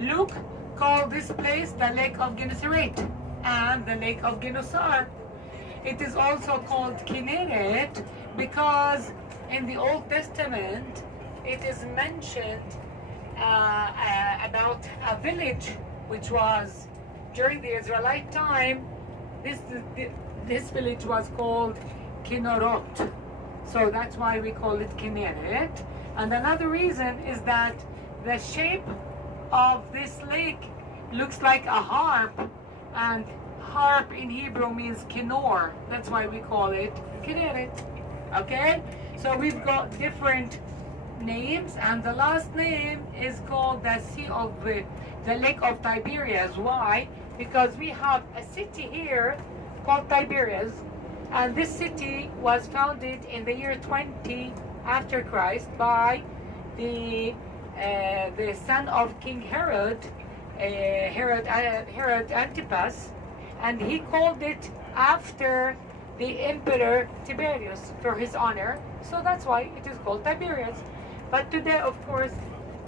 Luke called this place the Lake of Gennesaret and the Lake of Gennesaret. It is also called Kinneret because in the Old Testament it is mentioned about a village which was during the Israelite time. This village was called Kinnerot, so that's why we call it Kinneret. And another reason is that the shape of this lake looks like a harp, and harp in Hebrew means kinnor. That's why we call it Kinneret. Okay, so we've got different names, and the last name is called the the Lake of Tiberias. Why? Because we have a city here called Tiberias, and this city was founded in the year 20 after Christ by the son of King Herod, Herod Antipas, and he called it after the Emperor Tiberius for his honor. So that's why it is called Tiberias. But today, of course,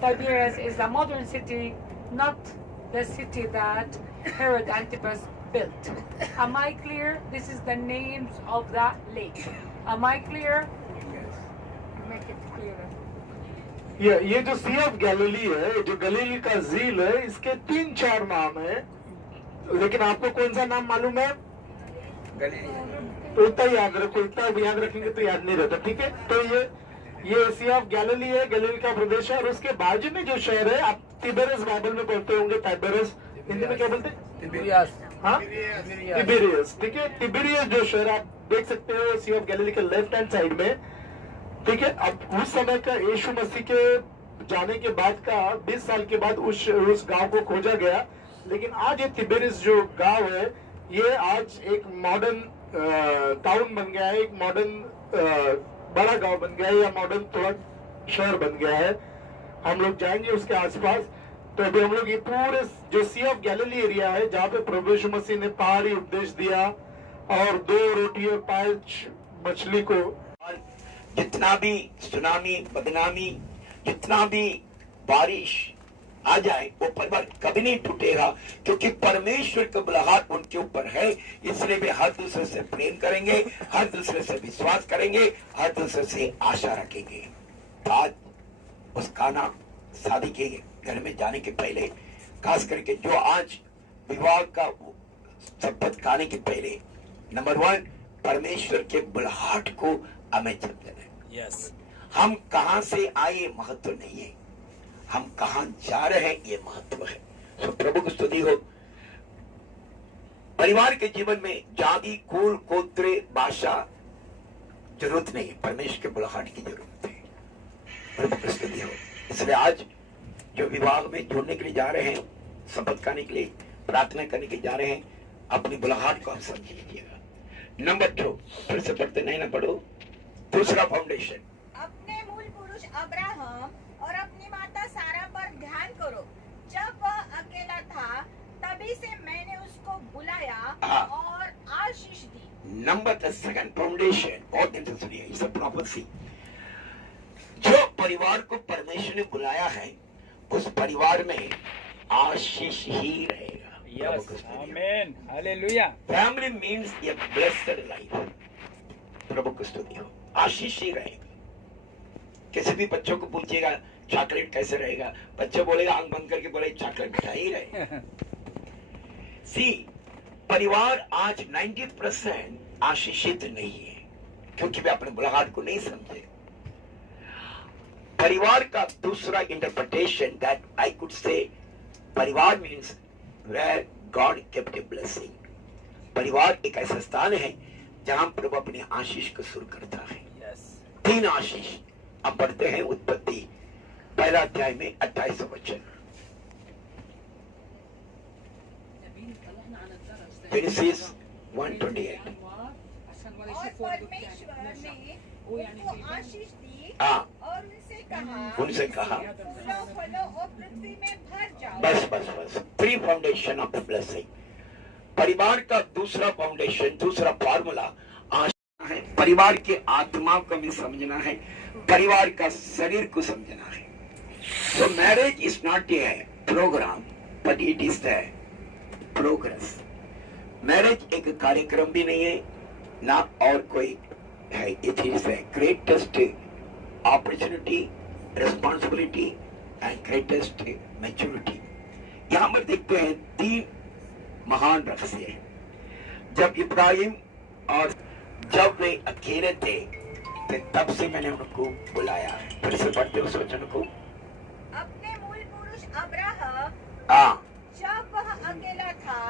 Tiberias is a modern city, not the city that Herod Antipas built. Am I clear? This is the names of that lake. Am I clear? Make it clearer. ये जो सी of Galilee है, जो गलीली का झील है, इसके 3-4 नाम है, लेकिन आपको कौन सा नाम मालूम है? तो इतना याद रखो, इतना याद रखेंगे तो याद नहीं रहता, ठीक है? तो ये सी ऑफ गैलिली है, गलील का प्रदेश है, और उसके बाजू में जो शहर है, आप तिबेरियस बाइबल में पढ़ते होंगे। तिबेरियस हिंदी में क्या बोलते हैं? तिबेरियस, ठीक है? तिबेरियस जो शहर आप देख सकते हो सी ऑफ गैलिली के लेफ्ट हैंड साइड में, ठीक है? अब उस समय का यीशु मसीह के जाने के बाद का 20 साल के बाद उस गांव को खोजा गया, लेकिन आज ये तिबेरियस जो गांव है, ये आज एक मॉडर्न टाउन बन गया है, एक मॉडर्न बड़ा गांव बन गया है, या मॉडर्न थोड़ा शहर बन गया है। हम लोग जाएंगे उसके आसपास। तो अभी हम लोग ये पूरे जो सी ऑफ गैलिली एरिया है, जहाँ पे प्रभु यीशु मसीह ने पहाड़ी उपदेश दिया और 2 रोटी और 5 मछली को, जितना भी सुनामी बदनामी, जितना भी बारिश आ जाए, वो परिवार कभी नहीं टूटेगा, क्योंकि परमेश्वर का बुलाहट उनके ऊपर है। इसलिए वे हर दूसरे से प्रेम करेंगे, हर दूसरे से विश्वास करेंगे, हर दूसरे से आशा रखेंगे। आज उस काना शादी के घर में जाने के पहले, खास करके जो आज विवाह का शपथ खाने के पहले, नंबर 1 परमेश्वर के बुलाहट को हमें समझना है। हम कहां से आए महत्व नहीं है, हम कहां जा रहे हैं ये महत्व है। तो प्रभु की स्तुति हो। परिवार के जीवन में जाति, कुल, गोत्र, भाषा जरूरत नहीं है, परमेश्वर के बुलाहट की जरूरत है। प्रभु की स्तुति हो। इसलिए आज जो विवाह में जोड़ने के लिए जा रहे हैं, शपथ खाने के लिए, प्रार्थना करने के लिए जा रहे हैं, अपनी बुलाहट को आप समझ लीजिएगा। नंबर 2, फिर से पढ़ते नहीं ना पढ़ो। दूसरा फाउंडेशन, अपने मूल पुरुष अब्राहम और अपनी माता सारा पर ध्यान करो। जब वह अकेला था तभी से मैंने उसको बुलाया और आशीष दी। नंबर 2 फाउंडेशन, बहुत नेसेसरी है, इट्स अ प्रोफेसी। जो परिवार को परमेश्वर ने बुलाया है, उस परिवार में आशीष ही रहेगा। Amen, hallelujah. Family means a blessed life. प्रभु की स्तुति हो। आशीष ही रहेगा। किसी भी बच्चों को पूछिएगा चॉकलेट कैसे रहेगा, बच्चे बोलेगा आंख बंद करके बोले चॉकलेट मिठाई ही रहेगा। सी, परिवार आज 90% आशीषित नहीं है, क्योंकि वे अपने बुलाहट को नहीं समझे। परिवार का दूसरा interpretation that I could say, परिवार means where God kept a blessing. परिवार एक ऐसा स्थान है जहां प्रभु अपने आशीष को शुरू करता है। 3 आशीष अब पढ़ते हैं उत्पत्ति 1 अध्याय में 28 वचन। Genesis 1:28। और परमेश्वर ने उनको आशीष दी हाँ, और उनसे कहा फूलो फलो और पृथ्वी में भर जाओ। बस 3 फाउंडेशन ऑफ द ब्लेसिंग। परिवार का दूसरा फाउंडेशन, दूसरा फॉर्मूला आशीष है। परिवार के आत्मा को भी समझना है, परिवार का शरीर को समझना है। So marriage is not a program, but it is the progress. Marriage एक कार्यक्रम भी नहीं है ना और कोई है। It is a greatest opportunity, responsibility and greatest maturity. यहाँ पर देखते हैं 3 महान रहस्य है। जब इब्राहिम और जब वे अकेले थे तो तब से मैंने उनको बुलाया है। फिर से पढ़ते उस वचन को। अपने मूल पुरुष अब्राहम जब वह अकेला था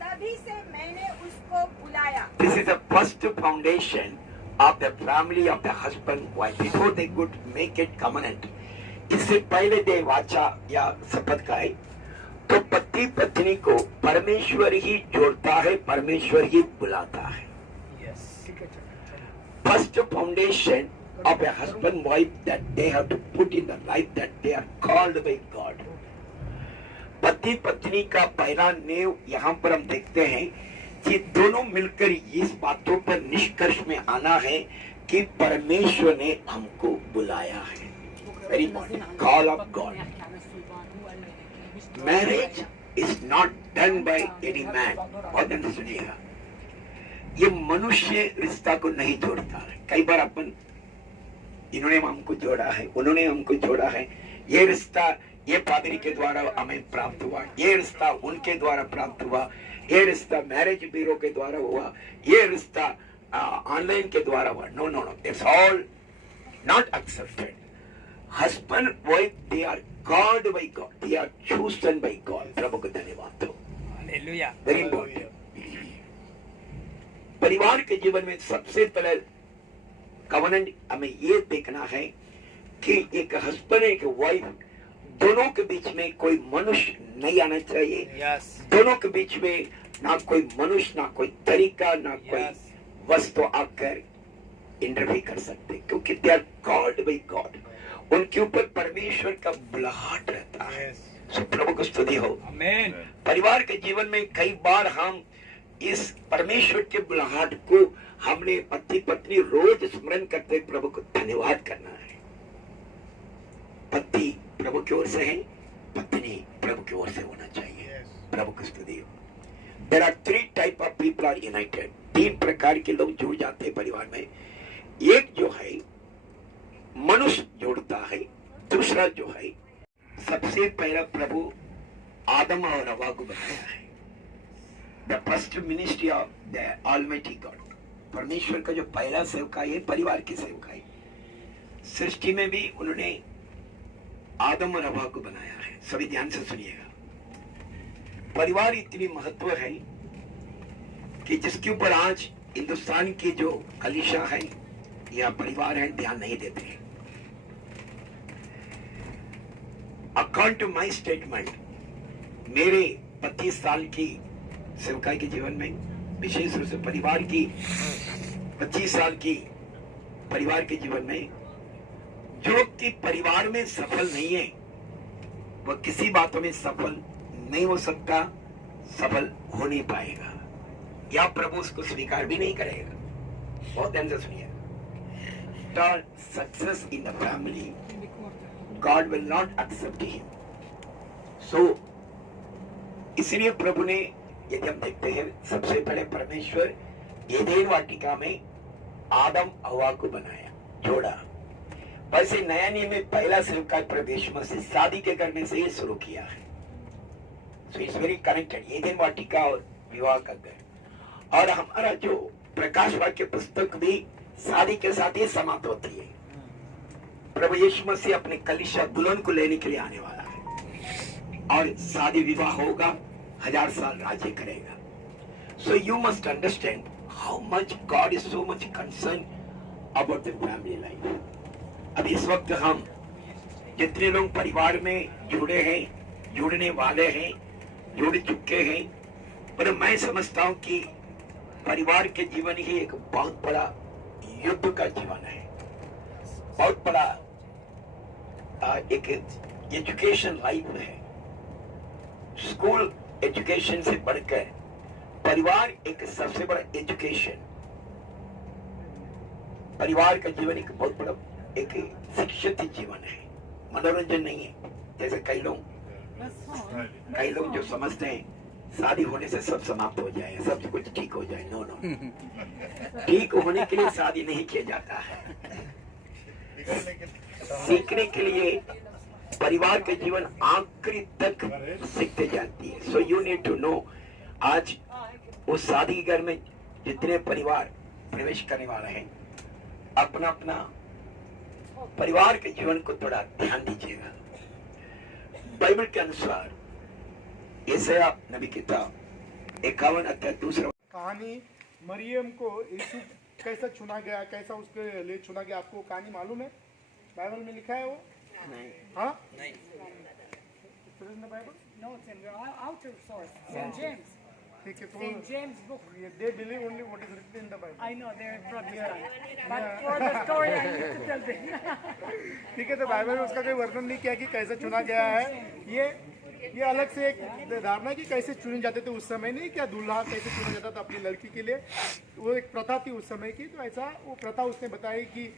तभी से मैंने उसको बुलाया। This is the first foundation of the family of the husband wife before they could make it covenant. इससे पहले दे वाचा या शपथ का है तो पति पत्नी को परमेश्वर ही जोड़ता है, परमेश्वर ही बुलाता है। First foundation of a husband wife that they have to put in the life that they are called by God. पति पत्नी का पहला नींव यहाँ पर हम देखते हैं कि दोनों मिलकर इस बातों पर निष्कर्ष में आना है कि परमेश्वर ने हमको बुलाया है। Very important, call of God. Marriage is not done by any man. बहुत ध्यान से सुनिएगा, ये मनुष्य रिश्ता को नहीं जोड़ता है। कई बार अपन इन्होंने हमको जोड़ा है, उन्होंने हमको जोड़ा है, ये रिश्ता ये पादरी के द्वारा हमें प्राप्त हुआ, ये रिश्ता उनके द्वारा प्राप्त हुआ, ये रिश्ता मैरिज ब्यूरो के द्वारा हुआ, ये रिश्ता ऑनलाइन के द्वारा हुआ। No no no, it's all not accepted. Husband wife they are called by God, they are chosen by God. प्रभु को धन्यवाद हो। हालेलुया। Very important. परिवार के जीवन में सबसे पहले कवनेंट हमें ये देखना है कि एक हस्बैंड एक वाइफ दोनों के बीच में कोई मनुष्य नहीं आना चाहिए। दोनों के बीच में ना कोई मनुष्य, ना कोई तरीका, ना कोई वस्तु आकर इंटरव्यू कर सकते, क्योंकि they are called by God. उनके ऊपर परमेश्वर का बुलाहट रहता है। सो प्रभु को स्तुति हो। आमीन। परिवार के जीवन में कई बार हम इस परमेश्वर के बुलाहट को हमने पति पत्नी रोज स्मरण करते प्रभु को धन्यवाद करना है। पति प्रभु की ओर से है, पत्नी प्रभु की ओर से होना चाहिए। प्रभु की स्तुति हो। There are 3 type of people are united. 3 प्रकार के लोग जुड़ जाते हैं परिवार में। एक जो है मनुष्य जोड़ता है, दूसरा जो है सबसे पहला प्रभु आदम और हवा को बनाया है। The first ministry of the Almighty God. परमेश्वर का जो पहला सेवकाई है परिवार की सेवकाई। सृष्टि में भी उन्होंने आदम और हवा को बनाया है। सभी ध्यान से सुनिएगा। परिवार इतनी महत्व है कि जिसके ऊपर आज हिंदुस्तान की जो कलीसिया है या परिवार है ध्यान नहीं देते हैं। अकॉर्डिंग टू माई स्टेटमेंट, मेरे 25 साल की सेवकाई के जीवन में विशेष रूप से परिवार की 25 साल की परिवार के जीवन में जो कि परिवार में सफल नहीं है वह किसी बातों में सफल नहीं हो सकता, सफल हो नहीं पाएगा, या प्रभु उसको स्वीकार भी नहीं करेगा। बहुत ध्यान से सुनिए। Success in the family God will not accept him. So इसलिए प्रभु ने, यदि हम देखते हैं, सबसे पहले परमेश्वर एदेन वाटिका में आदम हवा को बनाया, जोड़ा। वैसे नया नियम में पहला सेवकाई प्रवेश में से शादी के करने से ये शुरू किया है। So it's very connected, Eden वाटिका और विवाह का घर। और हमारा जो प्रकाश वाक्य पुस्तक भी शादी के साथ ही समाप्त होती है। प्रभु यीशु मसीह अपने कलीसिया दुल्हन को लेने के लिए आने वाला है और शादी विवाह होगा, 1000 साल राज्य करेगा। So you must understand how much God is so much concerned about the family life. अब इस वक्त हम जितने लोग परिवार में जुड़े हैं, जुड़ने वाले हैं, जुड़ चुके हैं, पर मैं समझता हूं कि परिवार के जीवन ही एक बहुत बड़ा युद्ध का जीवन है, बहुत बड़ा एक एजुकेशन लाइफ है। स्कूल एजुकेशन से बढ़कर परिवार एक सबसे बड़ा एजुकेशन, परिवार का जीवन एक बहुत बड़ा एक शिक्षित जीवन है, मनोरंजन नहीं है। जैसे कई लोग जो समझते हैं शादी होने से सब समाप्त हो जाए, सब कुछ ठीक हो जाए। नो नो, ठीक होने के लिए शादी नहीं किया जाता है, सीखने के लिए परिवार के जीवन आखिरी तक सीखते जाती है। So you need to know, आज उस शादी के घर में जितने परिवार प्रवेश करने वाले हैं, अपना अपना परिवार के जीवन को थोड़ा ध्यान दीजिएगा। बाइबल के अनुसार यशायाह नबी किताब 51 अध्याय 2 कहानी मरियम को यीशु कैसा चुना गया, कैसा उसके लिए चुना गया, आपको कहानी मालूम है? बाइबल में लिखा है वो? नहीं। हाँ, Bible No, it's in the outer source. St. James. ठीक है, तो St. James book. they believe only what is written in the Bible. I know they're Protestant, but for the story I need to tell them. ठीक है, तो Bible में उसका कोई वर्णन नहीं किया कि कैसे चुना गया है। ये अलग से एक धारणा कि कैसे चुने जाते थे उस समय, नहीं क्या दूल्हा कैसे चुना जाता था अपनी लड़की के लिए, वो एक प्रथा थी उस समय की। तो ऐसा वो प्रथा उसने बताई कि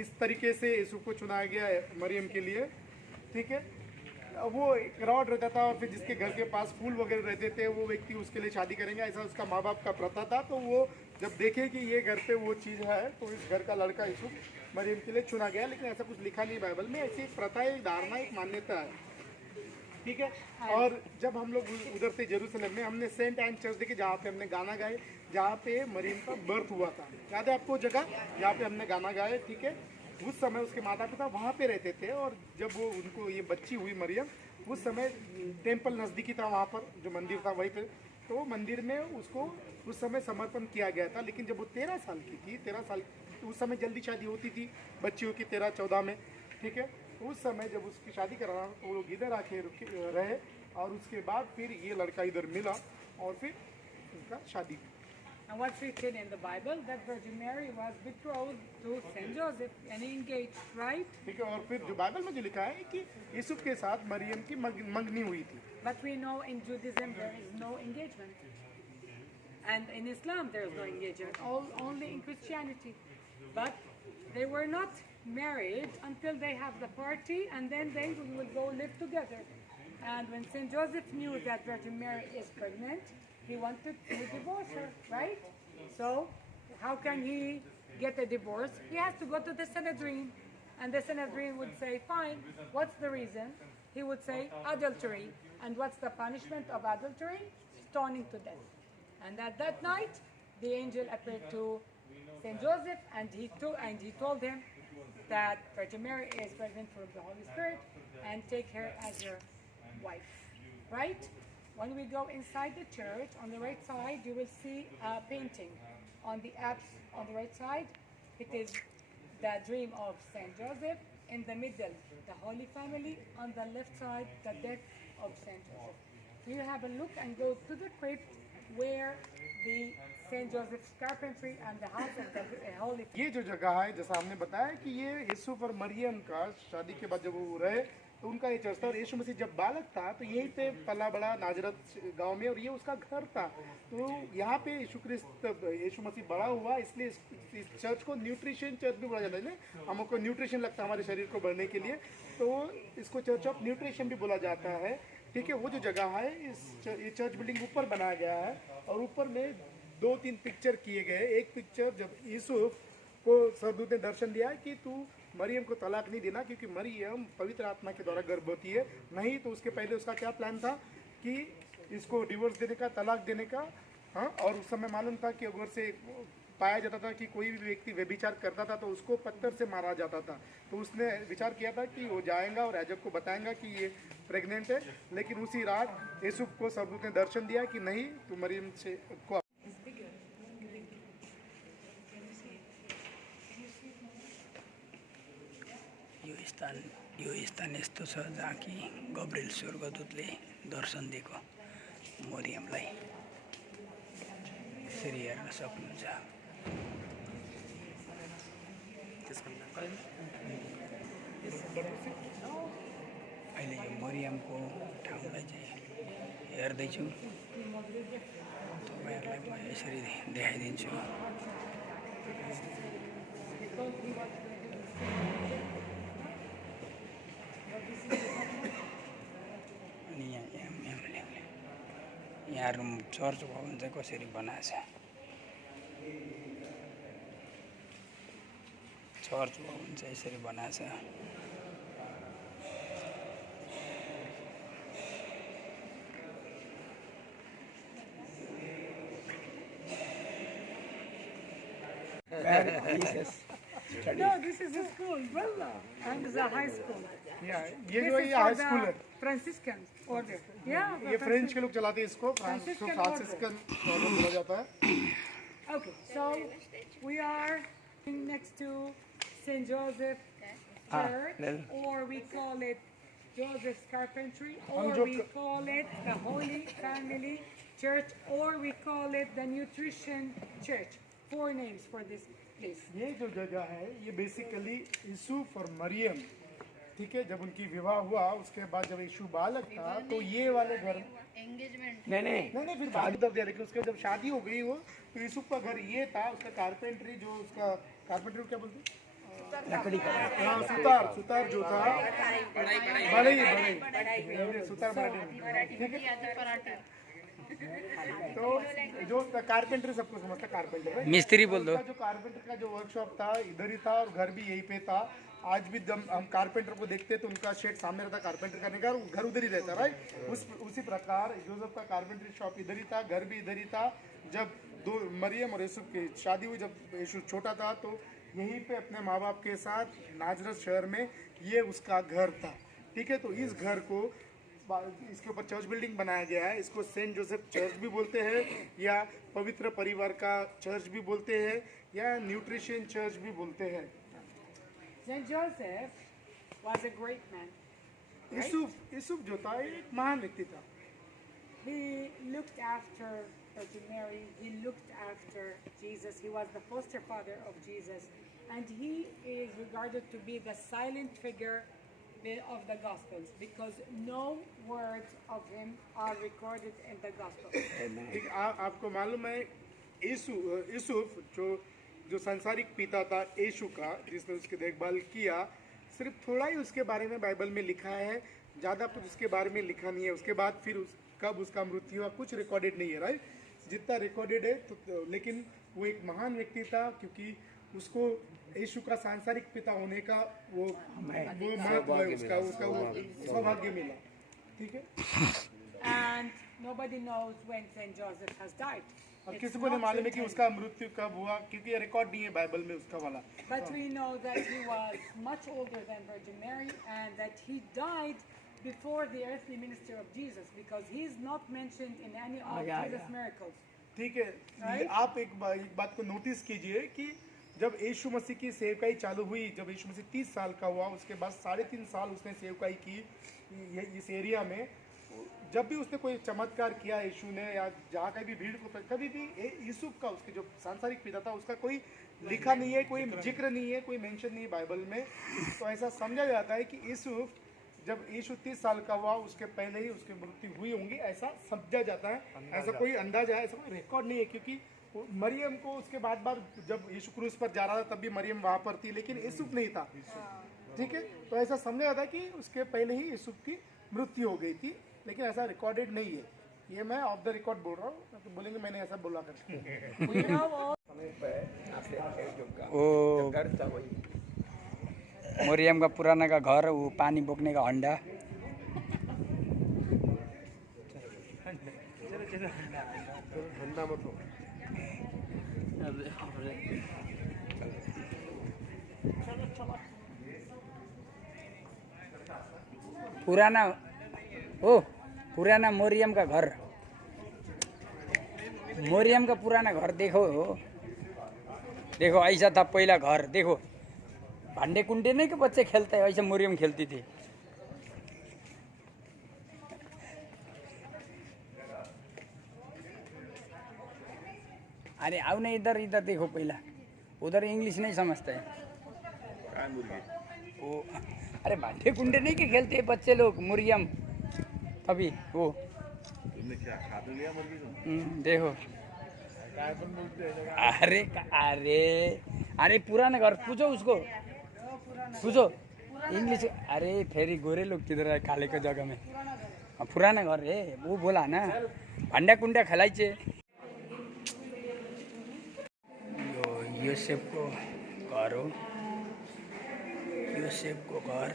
इस तरीके से यीशु को चुनाया गया है मरियम के लिए। ठीक है, वो एक रॉड रहता था और फिर जिसके घर के पास फूल वगैरह रहते थे वो व्यक्ति उसके लिए शादी करेंगे, ऐसा उसका माँ बाप का प्रथा था। तो वो जब देखे कि ये घर पे वो चीज़ है तो इस घर का लड़का यीशु मरियम के लिए चुना गया, लेकिन ऐसा कुछ लिखा नहीं बाइबल में। ऐसी एक प्रथा, एक धारणा, एक मान्यता है। ठीक है, और जब हम लोग उधर से जेरूसलम में हमने सेंट एन चर्च देखे जहाँ पे हमने गाना गाए, जहाँ पे मरियम का बर्थ हुआ था, याद है आपको जगह जहाँ पे हमने गाना गाए? ठीक है, उस समय उसके माता पिता वहाँ पे रहते थे और जब वो उनको ये बच्ची हुई मरियम, उस समय टेम्पल नज़दीकी था, वहाँ पर जो मंदिर था वहीं पे, तो वो मंदिर में उसको उस समय समर्पण किया गया था। लेकिन जब वो 13 साल की थी, 13 साल, तो उस समय जल्दी शादी होती थी बच्चियों की 13-14 में। ठीक है, उस समय जब उसकी शादी कराना तो वो लोग इधर आके रहे और उसके बाद फिर ये लड़का इधर मिला और फिर उनका शादी। And what's written in the Bible that Virgin Mary was betrothed to Saint Joseph and engaged, right? ठीक है, और फिर जो बाइबल में जो लिखा है कि यीशु के साथ मरियम की मंगनी हुई थी। But we know in Judaism there is no engagement, and in Islam there is no engagement, only in Christianity. But they were not married until they have the party, and then they will go live together. And when Saint Joseph knew that Virgin Mary is pregnant, he wanted to divorce her, right? So how can he get a divorce? He has to go to the Sanhedrin, and the Sanhedrin would say, fine, what's the reason? He would say adultery. And what's the punishment of adultery? Stoning to death. And at that night the angel appeared to Saint Joseph, and he told him that Virgin Mary is pregnant from the Holy Spirit and take her as your wife, right? When we go inside the church, on the right side, you will see a painting. On the apse, on the right side, it is the dream of Saint Joseph. In the middle, the Holy Family. On the left side, the death of Saint Joseph. You have a look and go to the crypt where the Saint Joseph's carpentry and the house of the Holy. ये जो जगह है, जैसा हमने बताया कि ये यीशु और मरियम का शादी के बाद जब वो रहे तो उनका ये चर्च था। और यीशु मसीह जब बालक था तो यहीं पे पला बड़ा नाजरत गांव में, और ये उसका घर था। तो यहाँ पे यीशु मसीह बड़ा हुआ, इसलिए इस चर्च को न्यूट्रिशन चर्च भी बोला जाता है ना। हमको न्यूट्रिशन लगता है हमारे शरीर को बढ़ने के लिए, तो इसको चर्च ऑफ न्यूट्रिशन भी बोला जाता है। ठीक है, वो जो जगह है, ये चर्च बिल्डिंग ऊपर बनाया गया है और ऊपर में 2-3 पिक्चर किए गए। एक पिक्चर जब यूसुफ को सरदूत ने दर्शन दिया कि तू मरियम को तलाक नहीं देना, क्योंकि मरियम पवित्र आत्मा के द्वारा गर्भवती है। नहीं तो उसके पहले उसका क्या प्लान था कि इसको डिवोर्स देने का, तलाक देने का। हाँ, और उस समय मालूम था कि अगर से पाया जाता था कि कोई भी व्यक्ति व्यभिचार करता था तो उसको पत्थर से मारा जाता था। तो उसने विचार किया था कि वो जाएगा और याजक को बताएगा कि ये प्रेग्नेंट है, लेकिन उसी रात यूसुफ को स्वर्गदूत ने दर्शन दिया कि नहीं, तू मरियम से को यो स्थान यस्तो छ जहाँ कि गब्रिएल स्वर्गदूतले दर्शन दिएको मरियमलाई यसरी हेर्न सक्नुहुन्छ। अहिले यो मरियमको ठाउँलाई चाहिँ हेर्दैछु, तपाईँहरूलाई म यसरी देखाइदिन्छु। अनि यहाँ रुम चर्च भवन चाहिँ कसरी बनाएको छ, चर्च भवन चाहिँ यसरी बनाएको छ। No, this is a school, Bella, and the high school. ये जो ये हाई स्कूल है, Franciscan order. Yeah. ये फ्रेंच के लोग चलाते हैं इसको, फ्रांसिस्कन ऑर्डर बोला जाता है। Okay, so we are next to St. Joseph Church, or we call it Joseph's Carpentry, or we call it the Holy Family Church, or we call it the Nutrition Church. 4 names for this place. ये जो जगह है ये basically Yusuf और मरियम, ठीक है, जब उनकी विवाह हुआ उसके बाद जब यीशु बालक था तो ये वाले घर नहीं फिर बाद तक दिया, लेकिन उसके जब शादी हो गई वो तो यूसुफ का घर ये था, उसका कारपेंट्री जो उसका कारपेंट्री क्या बोलते हैं, लकड़ी का, हाँ सुतार जो था, बड़े सुतार बड़े, ठीक है। तो जो कारपेंटर सबको समझता है, कारपेंटर मिस्त्री बोल दो। जो कारपेंटर का जो वर्कशॉप था इधर ही था और घर भी यहीं पे था। आज भी जब हम कारपेंटर को देखते हैं तो उनका शेड सामने रहता, कारपेंटर करने का घर उधर ही रहता, राइट। उसी प्रकार जोसेफ का कारपेंटरी शॉप इधर ही था, घर भी इधर ही था। जब दो मरियम और यूसुफ की शादी हुई, जब यीशु छोटा था तो यहीं पे अपने माँ बाप के साथ नाजरत शहर में ये उसका घर था, ठीक है। तो इस घर को इसके ऊपर चर्च बिल्डिंग बनाया गया है, इसको सेंट जोसेफ चर्च भी बोलते हैं या पवित्र परिवार का चर्च भी बोलते हैं या न्यूट्रिशन चर्च भी बोलते हैं। Saint Joseph was a great man. Yusuf जो था एक महान व्यक्ति था। He looked after Virgin Mary. He looked after Jesus. He was the foster father of Jesus, and he is regarded to be the silent figure of the Gospels because no words of him are recorded in the Gospels. आपको मालूम है यूसुफ जो सांसारिक पिता था यीशु का, जिसने उसकी देखभाल किया, सिर्फ थोड़ा ही उसके बारे में बाइबल में लिखा है, ज़्यादा कुछ उसके बारे में लिखा नहीं है। उसके बाद फिर कब उसका मृत्यु हुआ कुछ रिकॉर्डेड नहीं है, राइट। जितना रिकॉर्डेड है तो लेकिन वो एक महान व्यक्ति था क्योंकि उसको यीशु का सांसारिक पिता होने का वो महत्व है, उसका सौभाग्य मिला, ठीक है। And nobody knows when Saint Joseph has died. अब किसी को नहीं मालूम है कि उसका मृत्यु कब हुआ क्योंकि ये रिकॉर्ड नहीं है बाइबल में उसका वाला। But we know that he was much older than Virgin Mary and that he died before the earthly ministry of Jesus because he is not mentioned in any of Jesus' miracles. ठीक है, आप एक बात को notice कीजिए कि जब यीशु मसीह की सेवकाई चालू हुई, जब यीशु मसीह 30 साल का हुआ, उसके बाद 3.5 साल उसने सेवकाई की इस एरिया में। जब भी उसने कोई चमत्कार किया यीशु ने या जहाँ कहीं भी भीड़ को, कभी भी यूसुफ का, उसके जो सांसारिक पिता था, उसका कोई लिखा नहीं है, कोई जिक्र नहीं है, कोई मेंशन नहीं है बाइबल में। तो ऐसा समझा जाता है कि यूसुफ जब यीशु 30 साल का हुआ उसके पहले ही उसकी मृत्यु हुई होंगी, ऐसा समझा जाता है। ऐसा कोई अंदाजा है, ऐसा कोई रिकॉर्ड नहीं है क्योंकि मरियम को उसके बाद जब यीशु क्रूस पर जा रहा था तब भी मरियम वहाँ पर थी, लेकिन यूसुफ नहीं था, ठीक है। तो ऐसा समझा जाता है कि उसके पहले ही यूसुफ की मृत्यु हो गई थी, लेकिन ऐसा रिकॉर्डेड नहीं है। ये मैं ऑफ द रिकॉर्ड बोल रहा हूँ, तो बोलेंगे मैंने ऐसा बोला करके। ओ मरियम का पुराना का घर, वो पानी बोक्ने का हंडा, पुराना ओ पुराना मोरियम का घर, मोरियम का पुराना घर देखो, देखो ऐसा था पहला घर। देखो भांडे कुंडे नहीं के बच्चे खेलते हैं, ऐसे मोरियम खेलती थी। अरे आओ नहीं इधर, इधर देखो पहला, उधर इंग्लिश नहीं समझते हैं वो। अरे भांडे कुंडे नहीं के खेलते हैं बच्चे लोग, मुरियम तभी वो। तुमने क्या खा तो लिया मुर्गी को? देखो अरे अरे अरे पुराना घर पूछो उसको, पूछो इंग्लिश। अरे फेरि गोरे लोग किधर है काले का जगह में, पुराना घर है वो बोला ना, भांडा कुंडा खेलाइछे। यो योसेफको घर हो, योसेफको घर।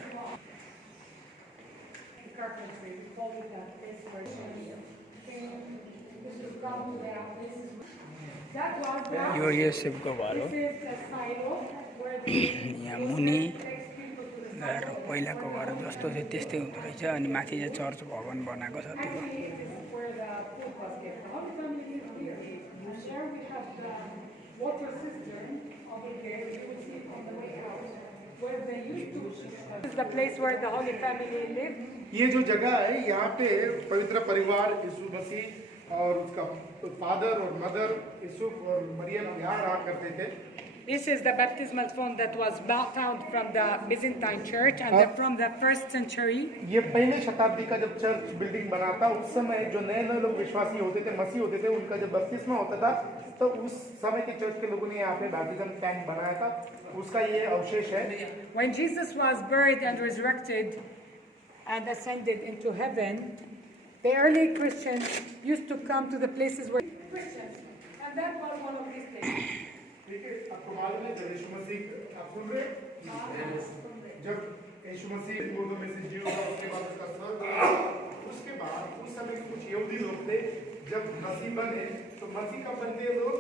यो योसेफको घर हो। यहाँ मुनि घर पहिलाको घर जस्तो थियो त्यस्तै हुँदो रहेछ। अनि माथि चाहिँ चर्च भवन बनाएको छ त्यो। This is the place where the Holy Family lived. ये जो जगह है यहाँ पे पवित्र परिवार यीशु मसीह और उसका फादर और मदर यूसुफ और मरियम यहाँ रहा करते थे। This is the baptismal font that was found from the Byzantine church and from the 1st century. ये पहले शताब्दी का जब चर्च बिल्डिंग बना था उस समय जो नए नए लोग विश्वासी होते थे, मसीह होते थे, उनका जब बपतिस्मा होता था तो उस समय के चर्च के लोगों ने यहाँ पे बैप्टिज्म टैंक बनाया था, उसका ये अवशेष है। When Jesus was buried and resurrected and ascended into heaven, the early Christians used to come to the places where Christians, and that was one of these places. ठीक है, आपको मालूम है जब यीशु मसीह आप सुन रहे, जब यीशु मसीह मुर्दों में से जी उठा उसके बाद उसका स्वर्ग, उसके बाद उस समय के कुछ यहूदी लोग थे जब मसीह बने तो मसीह का बनते लोग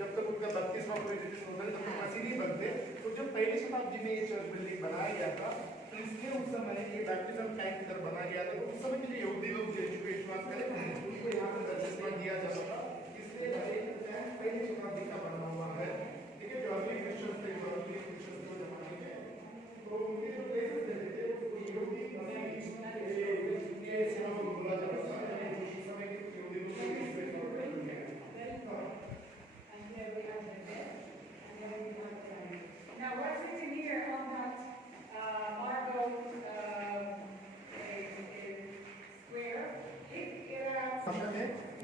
जब तक उनका बपतिस्मा पूरे होता है तब तक मसीह नहीं बनते। तो जब पहली शताब्दी में ये चर्च बिल्डिंग बनाया गया था तो इसलिए उस समय ये बैप्टिज्म टैंक इधर बनाया गया था। तो उस समय के जो यहूदी लोग जो यीशु पे विश्वास करें उनको यहाँ पर बपतिस्मा दिया जाता था, इसलिए टैंक पहली शताब्दी का बना हुआ है। ठीक है, जो अगले क्रिश्चियंस थे, जो अगले क्रिश्चियंस को जमाने में तो उनके जो प्लेसेस थे वो यहूदी ये सिनागोग बोला जाता था। उस समय के यहूदी लोग Now we're sitting here on that marble square.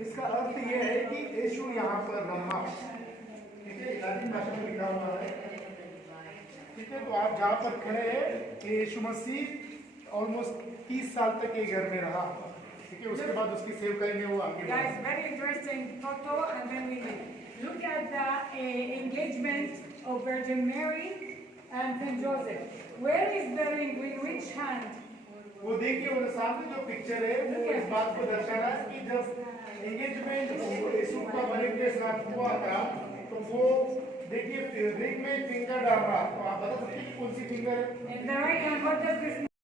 इसका अर्थ ये है कि यीशु यहाँ पर रहा। ठीक है, लैटिन भाषा में लिखा हुआ है। ठीक है, तो आप जहाँ पर खड़े हैं यीशु मसीह ऑलमोस्ट 30 साल तक ये घर में रहा। ठीक है, उसके बाद उसकी सेवकाई में वो आगे बढ़ा। Guys, very interesting photo, and then we look at the engagement of Virgin Mary and Saint Joseph. Where is the ring? In which hand? वो देखिए वो सामने जो पिक्चर है वो इस बात को दर्शा रहा है कि जब एंगेजमेंट यीशु का मरियम के साथ हुआ था तो वो देखिए रिंग में फिंगर डाल रहा। तो आप बता सकते हैं कौन सी फिंगर है? In the right hand, what does this mean?